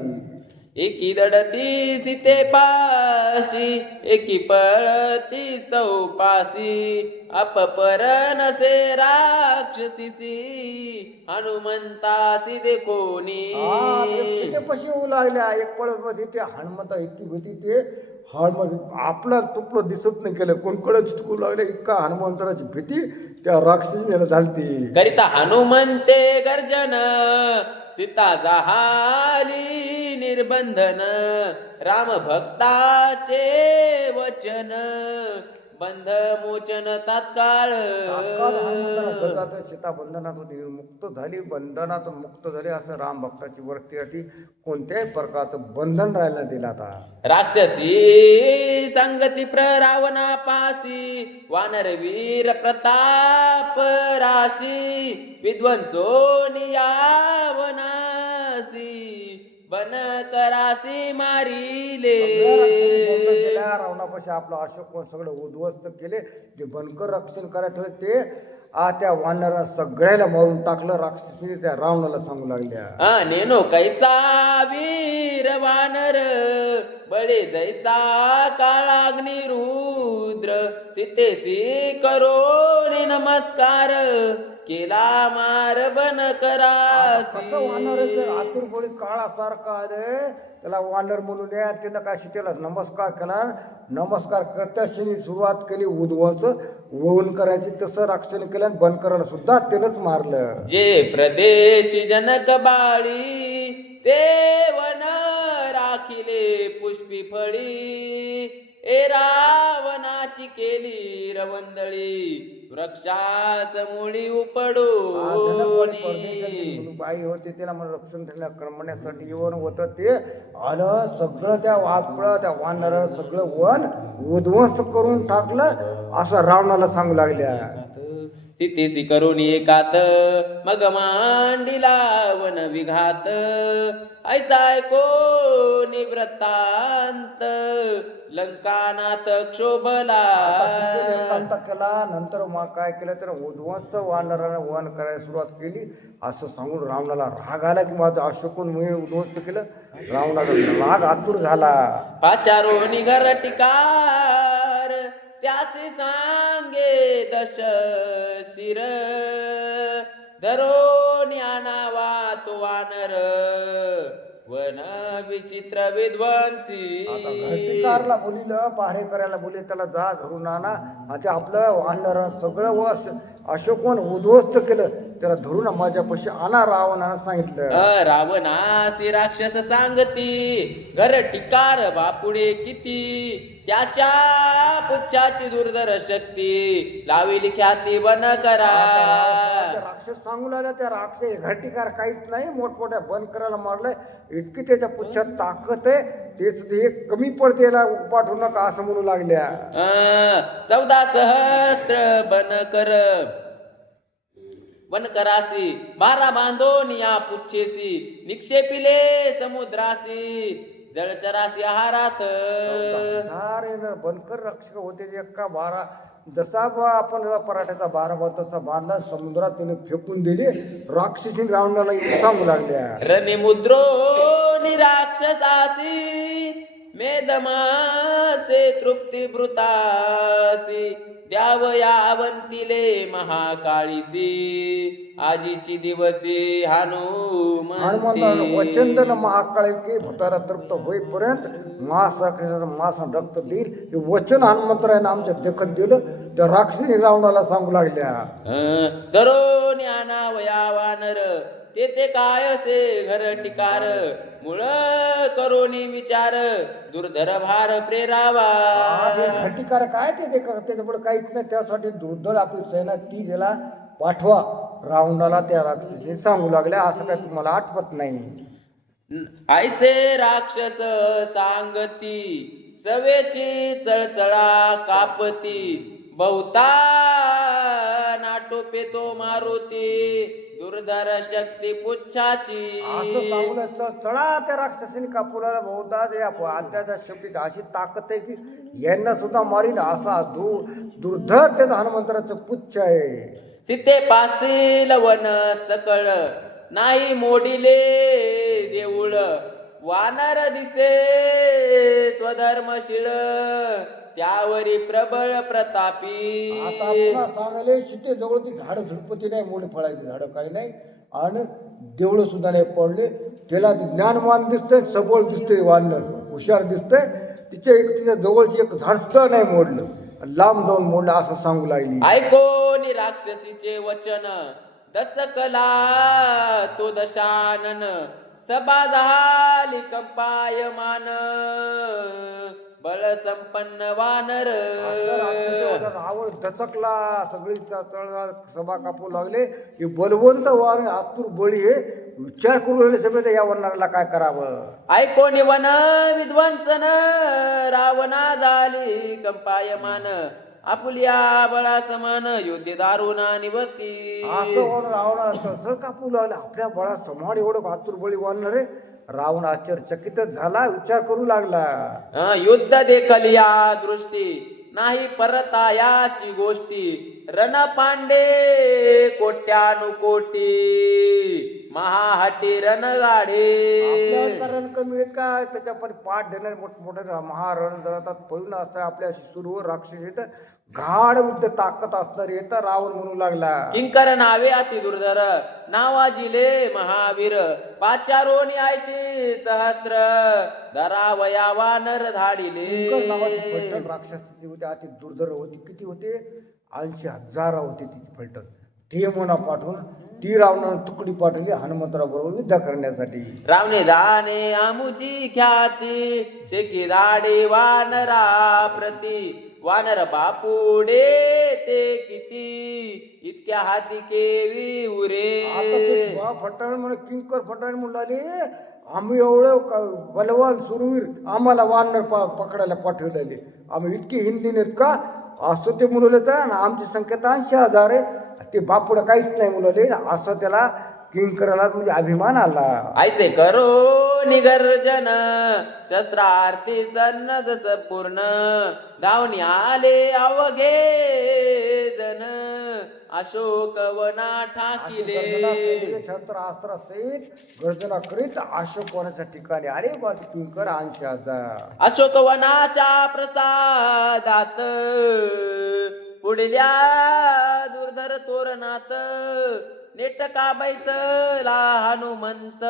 एकी दडती सीते पाशी, एकी पळती चौपासी, अपपर नसे राक्षसीसी, हनुमंतासी देखोनी. सीतेपाशी येऊ लागल्या. एक पळत मध्ये ते हनुमंता इतकी भीती ते हनुमंत आपला तुपलं दिसत नाही केलं. कोणकडे चिटकू लागले. इतका हनुमंतराची भीती त्या राक्षसीने झालती. करिता हनुमंते गर्जन, सीता जाहाली निर्बंधन, राम भक्ताचे वचन, बंध मोचन तात्काळ. सीता बंधनातून मुक्त झाली. बंधनातून मुक्त झाली असं राम भक्ताची वरती कोणत्याही प्रकारचं बंधन राहायला दिलं. आता राक्षसी संगती प्ररावणा पासी, वानर वीर प्रताप राशी, विध्वंसोनी यावनासी, बन करासी मारिले. रावणापाशी आपलं अशोक सगळं उद्ध्वस्त केले. जे बनकर रक्षण करायचं होते ते त्या वानराला सगळ्याला मारून टाकलं. राक्षसी त्या रावणाला सांगू लागल्या. नेनो कैचा वीर वानर, बळे जैसा काळाग्नी रुद्र, सीतेसी करोनी नमस्कार, केला मार बन करासी. वानर आतुर बळी काळासारखा आले. त्याला वानर म्हणून त्यानं काय सीतेला नमस्कार केला. नमस्कार करत्याशी सुरुवात केली उद्ध्वंस वहन करायची. तसं राक्षण केलं आणि बंद करायला सुद्धा त्यानंच मारलं. जे प्रदेशी जनक बाळी, ते वन राखिले पुष्पी फळी, ए रावणाची केली रवंदळी, वृक्षास मुळी उपडू. बाई होते त्याला मला रक्षण करण्यासाठी येऊन होतं ते आलं. सगळं त्या वापळ त्या वानराला सगळं वन उद्ध्वस्त करून टाकलं असं रावणाला सांगू लागल्या. सीतेसी करून एकात, मग मांडिला वन विघात, ऐसा कोणी वृत्तांत, लंकानाथ क्षोभला. केला नंतर मग काय केलं तर उद्ध्वस्त वानरानं वन करायला सुरुवात केली असं सांगून रावणाला राग आला की माझं अशोकून मी उद्ध्वस्त केलं. रावणाला राग आतुर झाला. पाचारो निघर टिकार, त्यासी सांगे दश शिर, धरो ज्ञानावा तो वानर, वन विचित्र विध्वंसी. घरटीकारला बोलिलं पहारे करायला बोलले त्याला जा धरून आणा. आता आपलं वानर सगळं व अशोकवन उद्ध्वस्त केलं. त्याला धरून माझ्यापाशी आणा रावणानं सांगितलं. रावणासी राक्षस सांगती, घर टिकार बापुडे किती, त्याच्या पुच्छाची दुर्धर शक्ती लाविली ख्याती वन करा. त्या राक्षस सांगू लागला त्या राक्षस घटिकार काहीच नाही मोठमोठ्या बंद करायला मारलंय इतकी त्याच्या पुच्छात ताकद आहे तेच ते कमी पडते याला पाठवू नका असं म्हणू लागल्या. 14 सहस्त्र वन करासी 12 बांधून या पुच्छेसी निक्षेपिले समुद्रासी जलचरासी आहारात. बनकर रक्षक होते एका 12 जसा आपण पराठ्याचा 12 बांध तसा बांधला समुद्रात त्याने फेकून दिले राक्षसी रावणाला येऊन सांगू लागल्या. रनिमुद्रो निराक्षसासी मेदमाचे तृप्ती भृतासी द्यावयावंतिले महाकाळीसी आजीची दिवसी हनुमंतानं वचन दिलं महाकाळी की भूताला तृप्त होईपर्यंत मास रक्त देईल हे वचन हनुमंतरायनं आमच्या देखत दिलं त्या राक्षसी रावणाला सांगू लागल्या. दरो ज्ञाना वया वानर तेथे काय असे घर टिकार मुळ करोनी विचार दुर्धर भार प्रेरावा. घटिकार काय ते त्याच्यापुढे काहीच नाही त्यासाठी दुर्धर आपली सेना ती गेला पाठवा रावणाला त्या राक्षसी सांगू लागल्या असं काय तुम्हाला आठवत नाही. ऐसे राक्षस सांगती सवेची चळचळा कापती बहुता नाटोपे तो मारुती दुर्धर शक्ती पुच्छाची. असं सांगू चढा त्या राक्षसीने कापुराला बहुताच या आद्याच्या शक्तीत अशी ताकद आहे की यांना सुद्धा मारीन असा दुर्धर त्या हनुमंतराचं पुच्छ आहे. सीते पासील वन सकळ नाही मोडिले देऊळ वानर दिसे स्वधर्मशीळ त्यावरी प्रबळ प्रतापी. आता पुन्हा सांगायला शिते जवळ ती झाडं झुडपती नाही मोठी फळायची झाडं काही नाही आणि देवळं सुद्धा नाही पडले त्याला ज्ञानवान दिसतंय सबळ दिसतंय वानर हुशार दिसतंय तिच्या जवळची एक झाड सुद्धा नाही मोडलं लांब जाऊन मोडलं असं सांगू लागली. ऐकोनी राक्षसीचे वचन दचकला तो दशानन सभा झाली कंपायमान बळ संपन्न वानर. रावण दचकला सगळी सभा कापू लागले हे बलवंत वार आतुर बळी हे विचार करू लागले सगळे या वनाला काय करावं. ऐकोनी वन विध्वंसन रावणा झाली कंपायमान आपुल्या बळा समान योद्धे दारुणा निवती. असं रावणाला चळ कापू लागले आपल्या बळा समान एवढं आतुर बळी वाढणार रे. रावण आश्चर्यचकितच झाला विचार करू लागला. युद्ध देखली या दृष्टी नाही परतायाची गोष्टी रण पांडे कोट्यानुकोटी महाहटी रणगाडे. रण कमी आहेत का त्याच्या पण पाठ देणारे मोठमोठे महारण जळतात पळून असतात आपल्या सुरू राक्षस येत घाड युद्ध ताकद असणार येत रावण म्हणू लागला. किंकर नावे अति दुर्धर नावाजिले महावीर पाचारोनी 80 सहस्त्र धरावया वानर धाडिले. राक्षसाची होते अति दुर्धर होती किती होते 80,000 होते तिची फलटण ते म्हणा पाठवून ती रावणानं तुकडी पाठवली हनुमंतराव बरोबर युद्ध करण्यासाठी. रावणे दाने आमुची ख्याती शेकी धाडे वानरा प्रती वानर बापुडे ते किती इतक्या हाती केवी उरे. फटाण म्हणे किंकर फटाण म्हणले आम्ही एवढं बलवान सुरवीर आम्हाला वानर पकडायला पाठवलेले आम्ही इतकी हिंदी नाहीत का असं ते म्हणले तर आमची संख्या तर 80,000 आहे ते बापुडं काहीच नाही म्हणले असं त्याला किंकराला म्हणजे अभिमान आला. ऐसे करो निगर्जन शस्त्रार्थी सन्नद संपूर्ण धावणी आले अवघे जन अशोक वना ठाकिले. शस्त्र अस्त्र सहित गर्जना करीत अशोक वनाच्या ठिकाणी अरे बा किंकर 80,000 अशोक वनाच्या प्रसादात पुढल्या दुर्धर तोरणात नेटका बैसला हनुमंत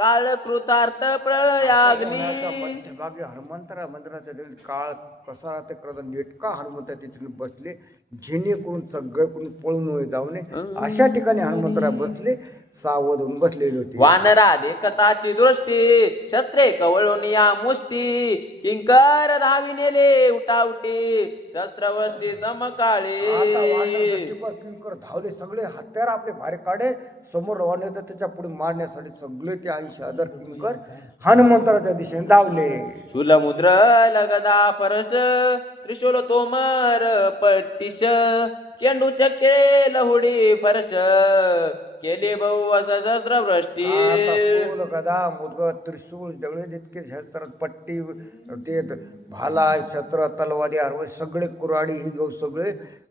काळ कृतार्थ प्रळयाग्नी मध्यभागी हनुमंतरा मंदिराच्या देवी काळ कसा ते करत नेटका हनुमंत तिथे बसले जेणेकरून सगळेकडून पळून जाऊ नये अशा ठिकाणी हनुमंतरा बसले सावध होऊन बसलेले होते. वानरा देखताची दृष्टी शस्त्रे कवळून या मुष्टी किंकर धावी नेले उठाउटी शस्त्रवष्टी समकाळे आता वानर दृष्टीपात किंकर धावले सगळे हत्यार आपले भारे काढे समोर रवाने तर त्याच्या पुढे मारण्यासाठी सगळे ते 80,000 किंकर हनुमंतराच्या दिशेने धावले. शूलमुद्र लगदा परश त्रिशूल तोमर पट्टिश चेंडू चक्के लहुडी फरश केले बहु शस्त्रवृष्टी आता गदा मुदगल त्रिशूळ दगडे जितके शस्त्र पट्टी ते भाला शस्त्र तलवारी आरव सगळे कुऱ्हाडी ही गौ सगळे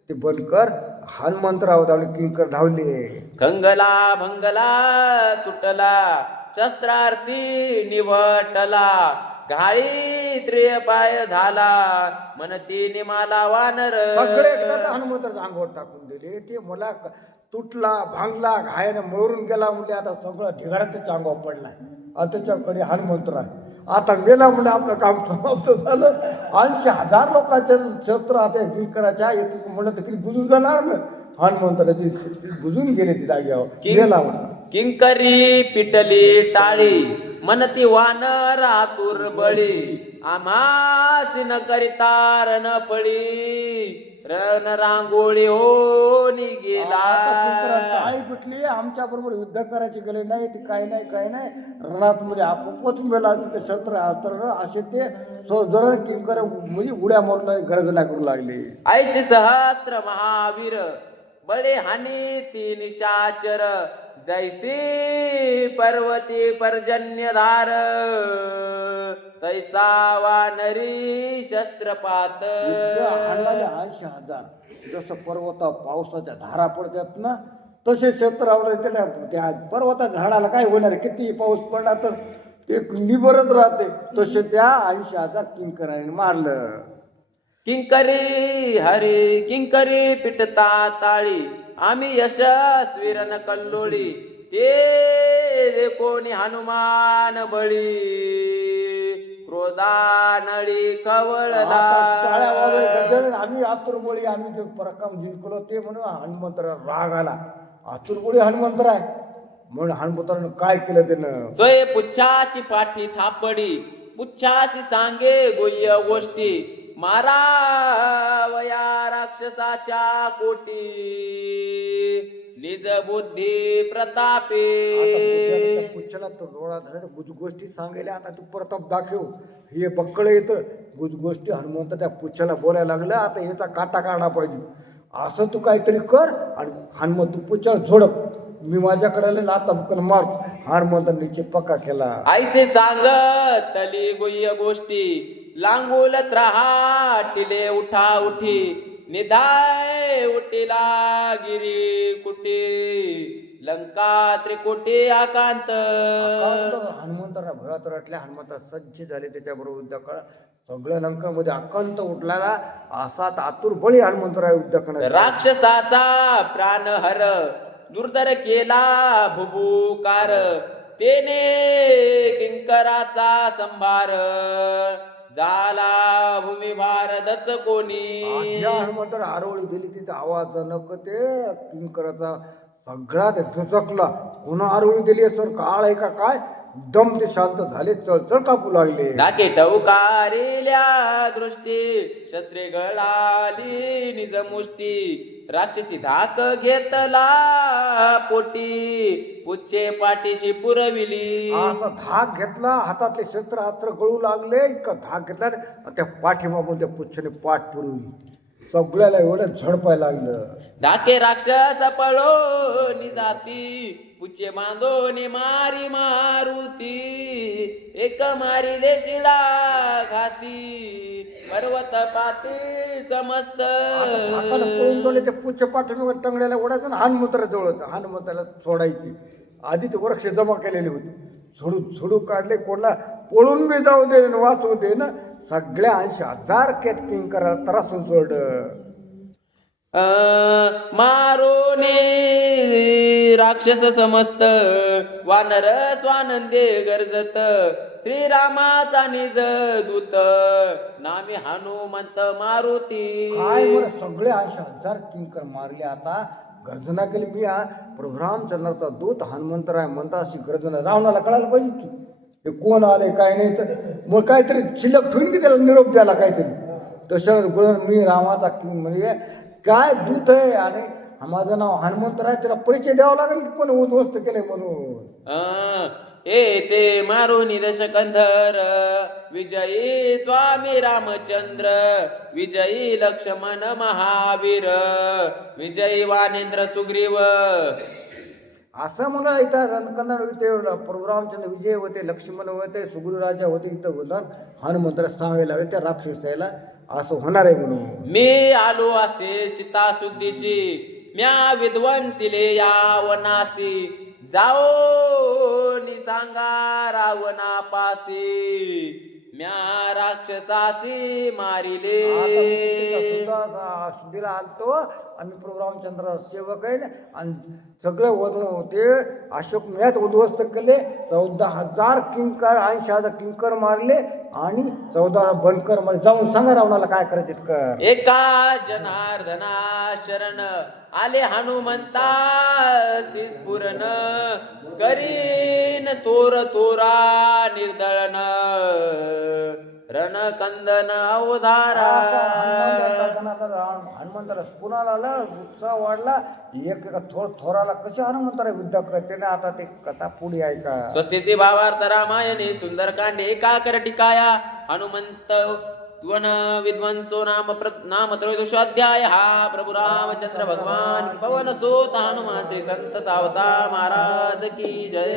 ते बनकर हनुमंतराव धावले किंकर धावले. कंगला भंगला तुटला शस्त्रार्थी निवटला घाळी त्रिय पाय झाला मनती निमाला वानर सगळे एकदा हनुमंतराच्या अंगावर टाकून दिले. ते मला तुटला भांगला घायने मरून गेला म्हणजे आता सगळं ढिगारा त्याच्या अंगावर पडला. आता त्याच्याकडे हनुमंतराव आता गेला म्हणजे आपलं काम समाप्त झालं. 80,000 लोकांचे शस्त्र आता किंकराच्या एक म्हणत तरी बुजून जाणार ना हनुमंतराची बुजून गेले ती जाग्यावर गेला म्हणून. किंकरी पिटली टाळी मनती वानर आतुर बळी आम्हासी न करिता रण फळी रण रांगोळी होनी गेला. टाळी पिटली आमच्या बरोबर युद्ध करायचे गेले नाही ते काय नाही रणात मध्ये आपोआप गेला तिथे शस्त्र अस्त्र असे ते जरा किंकर म्हणजे उड्या मारून गर्जना करू लागले. 80 सहस्त्र महावीर बडे हानी ती निशाचर जैसी पर्वती पर्जन्यधार तैसा वानरी शस्त्रपात. 80,000 जसं पर्वता पावसाच्या धारा पडतात ना तसे शस्त्र आवडते त्या पर्वता झाडाला काय होणार किती पाऊस पडला तर ते निबरत राहते तसे त्या 80,000 किंकराने मारलं. किंकरी हरी किंकरी पिटता ताळी आम्ही यशस्वी रण कल्लोळी ते कोणी हनुमान बळी क्रोधानळी कवळला. आम्ही आतुरबळी आम्ही जे परकाम जिंकलो ते म्हणून हनुमंतराव राग आला. आतुरबळी हनुमंतराय म्हणून हनुमंतरानं काय केलं त्यानं सोय पुच्छाची पाठी थापडी पुच्छाशी सांगे गोय्य गोष्टी मारावया राक्षसाच्या कोटी निज बुद्धी प्रतापे. पुच्छला तो डोळा झाला गुजगोष्टी सांगायला आता तू प्रताप दाखव हे बक्कळ येतं गुजगोष्टी हनुमंत त्या पुच्छला बोलायला लागलं आता याचा काटा काढा पाहिजे असं तू काहीतरी कर आणि हनुमंत तू पुच्छला झोडप मी माझ्याकडे लाता बुकन मारतो. हनुमंतांनी पक्का केला. ऐसे सांगत तली गोय्य गोष्टी लांगुल त्रहा टिले उठा उठी निधाय उटिला गिरी कुटी लंका त्रिकुटी आकांत. हनुमंतांना भयात रटल्या हनुमंत सज्ज झाले त्याच्याबरोबर युद्ध करा सगळ्या लंकामध्ये अकांत उठलेला असा आतुर बळी हनुमंतराव युद्ध करणार. राक्षसाचा प्राणहर दुर्धर केला भुभुकार तेने किंकराचा संभार झाला भूमिभार दच कोणी. हनुमंतर आरोळी दिली तिथे आवाज नक ते किंकराचा सगळा ते दचकला. कोणा आरोळी दिली सर काळ आहे का काय दम ते शांत झाले चळचळ कापू लागले. डाके टवकारिल्या दृष्टी शस्त्रे गळाली निज मुष्टी राक्षसी धाक घेतला पोटी पुच्छे पाठीशी पुरविली. असा धाक घेतला हातातले शस्त्र अस्त्र गळू लागले इतका धाक घेतला आणि त्या पाठीमागून त्या पुच्छेने पाठ पुरवली सगळ्याला एवढं झडपायला लागलं. डाके राक्षस पळो जाती पुच्छे बांधोनी मारी मारुती एक मारी देशीला घाती पर्वत पाती समस्त. पळून गेले ते पुच्छ पाठीमागे टंगड्याला ओढायचं आणि हनुमंतरा जवळ होतं हनुमंताला सोडायची आधी ते वृक्ष जमा केलेले होते झोडू काढले कोणाला पळून बी जाऊ दे वाचवू दे ना सगळ्या 80,000 किंकराला त्रासून सोडलं. मारोने राक्षस समस्त वानर स्वानंदे गर्जत श्रीरामाचा निज दूत नामे हनुमंत मारुती. काय बरं सगळे 80,000 किंकर मारले. आता गर्जना केली. मी हा प्रभू रामचंद्राचा दूत हनुमंतराय म्हणता अशी गर्जना रावणाला कळायला पाहिजे की हे कोण आले काय नाही. तर मग काहीतरी शिल्लक ठेवून की त्याला निरोप द्यायला काहीतरी. तसं मी रामाचा किंग म्हणजे काय दूत आहे आणि माझं नाव हनुमंतराय. त्याला परिचय द्यावा लागेल की कोण उद्ध्वस्त केले म्हणून. ते मारुनी दशकंधर विजयी स्वामी रामचंद्र विजयी लक्ष्मण महावीर विजयी वानेंद्र सुग्रीव. असं म्हणा इथं रणकंदर होते प्रभू रामचंद्र विजय होते लक्ष्मण होते सुग्रीव राजा होते. इथं बोलणार हनुमंतरा सांगायला लागले त्या राक्षसाला असं होणार आहे म्हणून. मी आलो असे सीता सुद्दिशी म्या विध्वंसिले या वनासी जाओ सांगा रावणापासी म्या राक्षसासी मारिले. सुधीला आलतो आम्ही प्रभू रामचंद्र सेवक आहे आणि सगळे होते अशोक मेहत उद्ध्वस्त केले. 14,000 किंकर 80,000 किंकर मारले आणि 14,000 बनकर मारले. जाऊन सांगा रावणाला काय करायचे कर. एका जनार्दना शरण आले हनुमंता स्फुरण करीन थोर थोरा निर्दळन रणकंदन अवधारा. हनुमंताला पुन्हा आला उत्साह वाढला. एक थोराला कशा हनुमंताला युद्ध करते ना. आता ते कथा पुढे आहे का. स्वस्तिसी भावार्थ रामायणे सुंदरकांडे एकाकर टिकाया हनुमंत वन विध्वंसो नाम त्रयोदशोऽध्याय. हा प्रभु रामचंद्र भगवान की पवन सुत हनुमान श्री संत सावता महाराज की जय.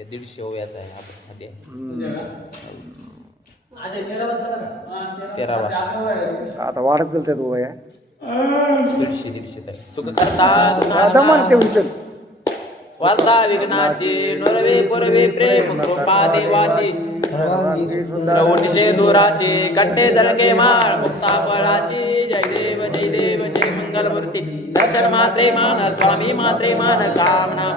150 ओव्याचा आहे हा मध्ये 13वा आता वाढत गेल त्या दोघं या 150 तर सुख करता म्हणते उचल वार्ता विघ्नाची नुरवे पुरवे प्रेम कृपा देवाची प्रौढिशे दुराची कंटे जलके माळ मुक्ता फळाची. जय देव जय देव जय मंगल मूर्ती दर्शन मात्रे मान स्वामी मात्रे मान कामना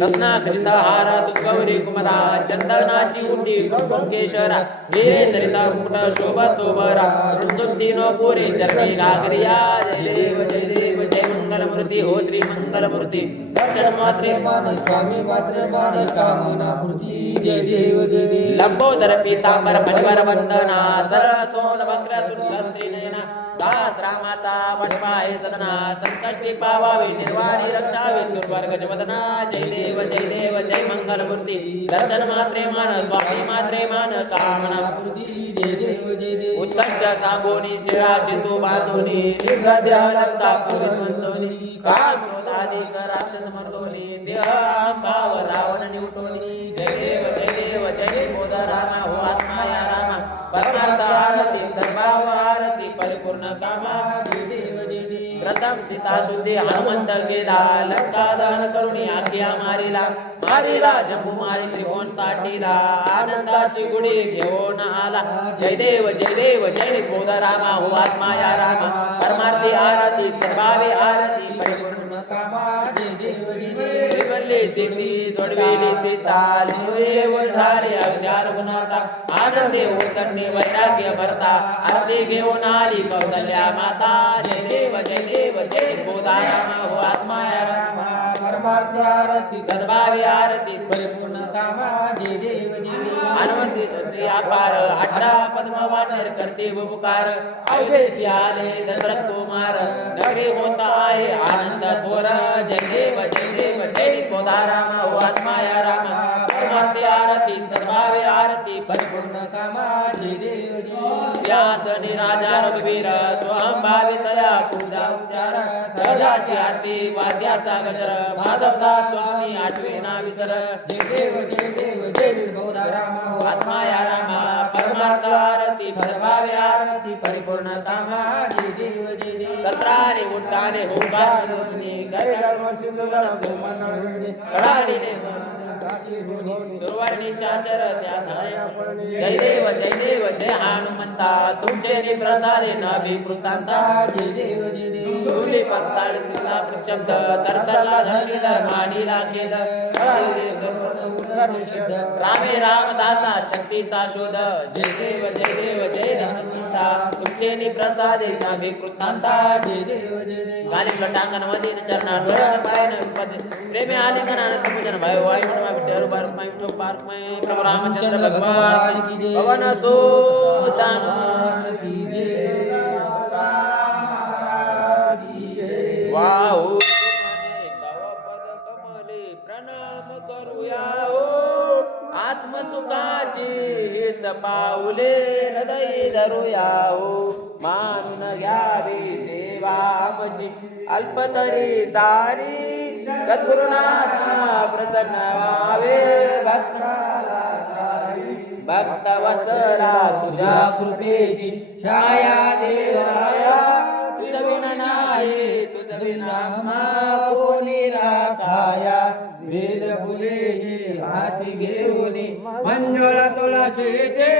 रत्नाखरिता हारा तुगौरी कुमरा चंदनाची उंडी कुंकेश्वरा हिरे धरिता मुकुट शोभा तोबरा रुंजुंतीनो पुरी चरणी घागरिया. जय देव जय देव जय मंगल मूर्ती हो श्री मंगल मूर्ती दर्शन मात्रे मान स्वामी मात्रे मान कामना पूर्ती. जय देव जय देव लंबोदर पीतांबर फणिवर वंदना सरळ सोन वक्र तुंग नयना दास रामाचा वटवा आहे सदना संकष्टी पावावे निर्वाणी रक्षावे सुवर्ग वदना. जय देव जय मंगल मूर्ती दर्शन मात्रे मान स्वामी मात्रे मान कामना पूर्ती. जय देव जय देव उत्कष्ट सांगोनी शिळा सिंधू बांधोनी निगद्या लंका विध्वंसोनी काम क्रोधाधिक राक्षस मर्दोनी देह भाव रावण निवटोनी. जय देव जय बोध रामा हो आत्मा या रामा परमार्थ आरती सर्वाव आरती परिपूर्ण कामा. जय देव प्रथम सीता शुद्धी हनुमंत गेला लंका दहन करुणी आज्ञा मारिला जंबुमाळी त्रिकोण काटीला आनंदाची गुढी घेऊन आला. जय देव जय बोध रामा हो आत्मा या रामा परमार्थी आरती सर्वावे आरती परिपूर्ण कामा. जय देव सिद्धी सोडविली सीता निवेव झाले अज्ञा रघुनाथा आनंदे ओसंडे वैराग्य भरता आरती घेऊन आली कौसल्या माता. जय देव जय बोधा रामा हो आत्मा या रामा परमार्थ आरती सद्भावी आरती परिपूर्ण कामा. जय देव हनुमंती अपार 18 पद्म वानर करते पुकार अवधेशी आले दशरथ कुमार नगरी होता आहे आनंद थोर. जय देव जय बोधा रामा हो आत्मा या रामा परमार्थ आरती सद्भावी आरती परिपूर्ण कामा. जय देव सिंहासनी राजा रघुवीर स्वयंभावी तया पूजा उपचार सहजाची आरती वाद्याचा गजर माधवदास स्वामी आठवे ना विसर. जय देव जय बोधा रामा हो आत्मा या रामा परमार्थ आरती सद्भावी आरती परिपूर्ण कामा. जय देव 17 रे उड्डाणे होकार कडाडीने सुरवारणीशाचर त्या जय देव जय हनुमंता तुमचे प्रसादे नभिकृतांता जय देव तुली पत्ताळ कृष्णा प्रशब्द तरतला धनी धर्मानी लागेल रामे रामदासा शक्तीचा शोध जय देव जय हनुमंता तुमचे प्रसादे नभिकृतांता जय देव गाली लटांगण मध्ये चरणा डोळ्यावर पायन प्रेमी आलिंगन आनंद पूजन भाई वाई मनवा विठ्ठल बारक मै विठ्ठल बारक मै प्रभु रामचंद्र भगवान की जय पवन सुत हनुमान की जय वाहू सुमने तव पद कमले प्रणाम करूया हो आत्मसुखाची हेच पाऊले हृदय धरूया हो मानून घ्यावी सेवा आमची अल्पतरी तारी सद्गुरुनाथा प्रसन्न व्हावे भक्त वसरा तुझ्या कृपेची छाया देवराया तुझ विना नाही तुझ विना कोणी राखाया वेद फुले हाती घेऊनी मंजुळा तुळशीचे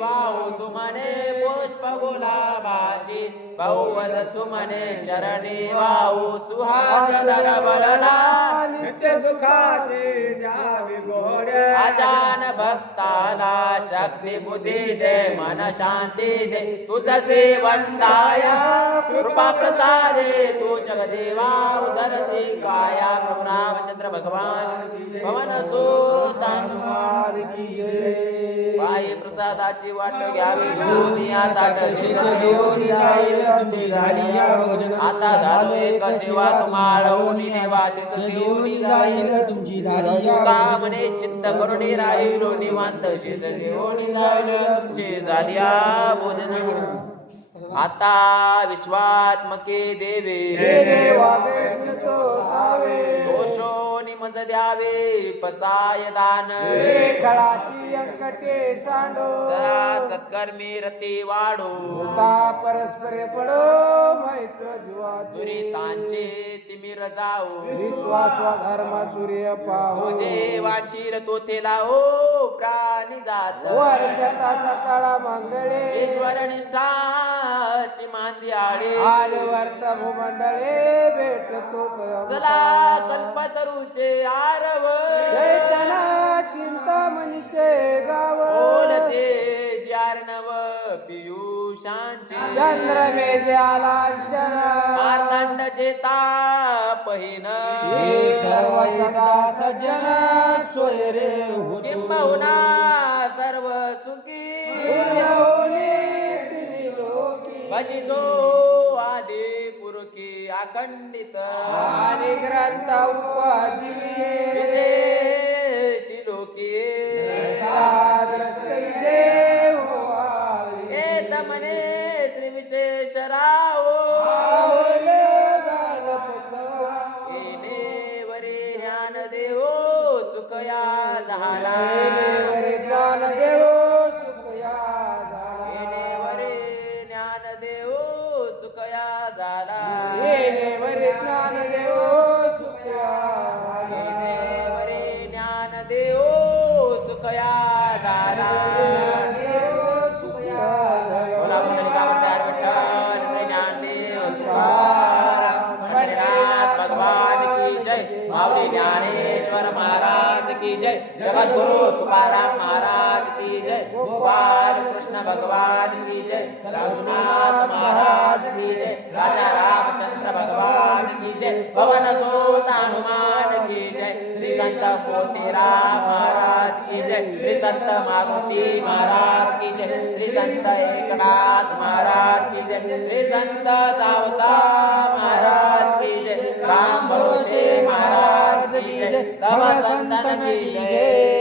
वाहू सुमने पुष्प गुलाबाची बहुवद सुमने चरणी वाहू सुहासन बलला नित्य सुखाचे द्यावी गोड्या अजान भक्ताला शक्ती बुद्धी दे मन शांती दे तुझ सेवंताया कृपा प्रसादे तू जगदेवा उदर काया प्रभु रामचंद्र भगवान पवन सुत हनुमान की जय पायी प्रसादाची वाट घ्यावी घेऊन आता शीश घेऊन जाईल तुमची झाली या भोजन आता झालो एक सेवा तुम्हाला होनी निवासिस घेऊन जाईल तुमची झाली या कामने चिंत करून राहिलो निवांत शीश घेऊन जाईल तुमची झाली या भोजन आता विश्वात्मके देवे हे देवागे तो सावे दोषो निमज द्यावे पसाय दान हे खळाची अंकटे सांडो सत्कर्मी रती वाढो ता परस्परे पडो मैत्र जीवाचे दुरितांचे तिमिर जाओ विश्वास वा धर्म सूर्य पाहो तुझे वाचील तो तेला हो प्राणी जात वर्षता सकाळ मंगळे ईश्वर निष्ठाची मांदियाळे आलवर्त भूमंडळे भेटतो चला कल्पतरूचे आरव चैतना चिंतामणीचे गाव बोलते ज्यार्णव पियुषांचे चंद्र मेजालांचन मार्तंड चेता पहिन हे सर्व सदा सज्जन सोयरे किंबहुना सर्व सुखी होणे तिन्ही लोकी भजितो आदि पुरुषी अखंडित आणि ग्रंथ उपजीवी विशेषी लोकी साद्रस्त विजय व्हावे हे तमने श्री विशेष राव आवले गाणप सव येणे वरे ज्ञान देवो सुखया झाला वरे ज्ञान देवो सुखया झाला येणे वरे ज्ञान देवो सुखया झाला येणे वरे ज्ञान देवो सुखया येणे वरे ज्ञान देवो सुखया झाला बोला पुंडलिकावरती विठ्ठल श्री ज्ञानदेव तुकाराम पंढरीनाथ भगवान की जय माऊली ज्ञानेश्वर महाराज की जय जगद्गुरु तुकाराम महाराज की जय गोपाल कृष्ण भगवान की जय रघुनाथ महाराज की जय राजा रामचंद्र भगवान की जय पवन सुत हनुमान की जय श्री संत पोतेराम महाराज की जय श्री संत मारुती महाराज की जय श्री संत एकनाथ महाराज की जय श्री संत सावता महाराज की जय राम भरोसे महाराज की जय सब संतन की जय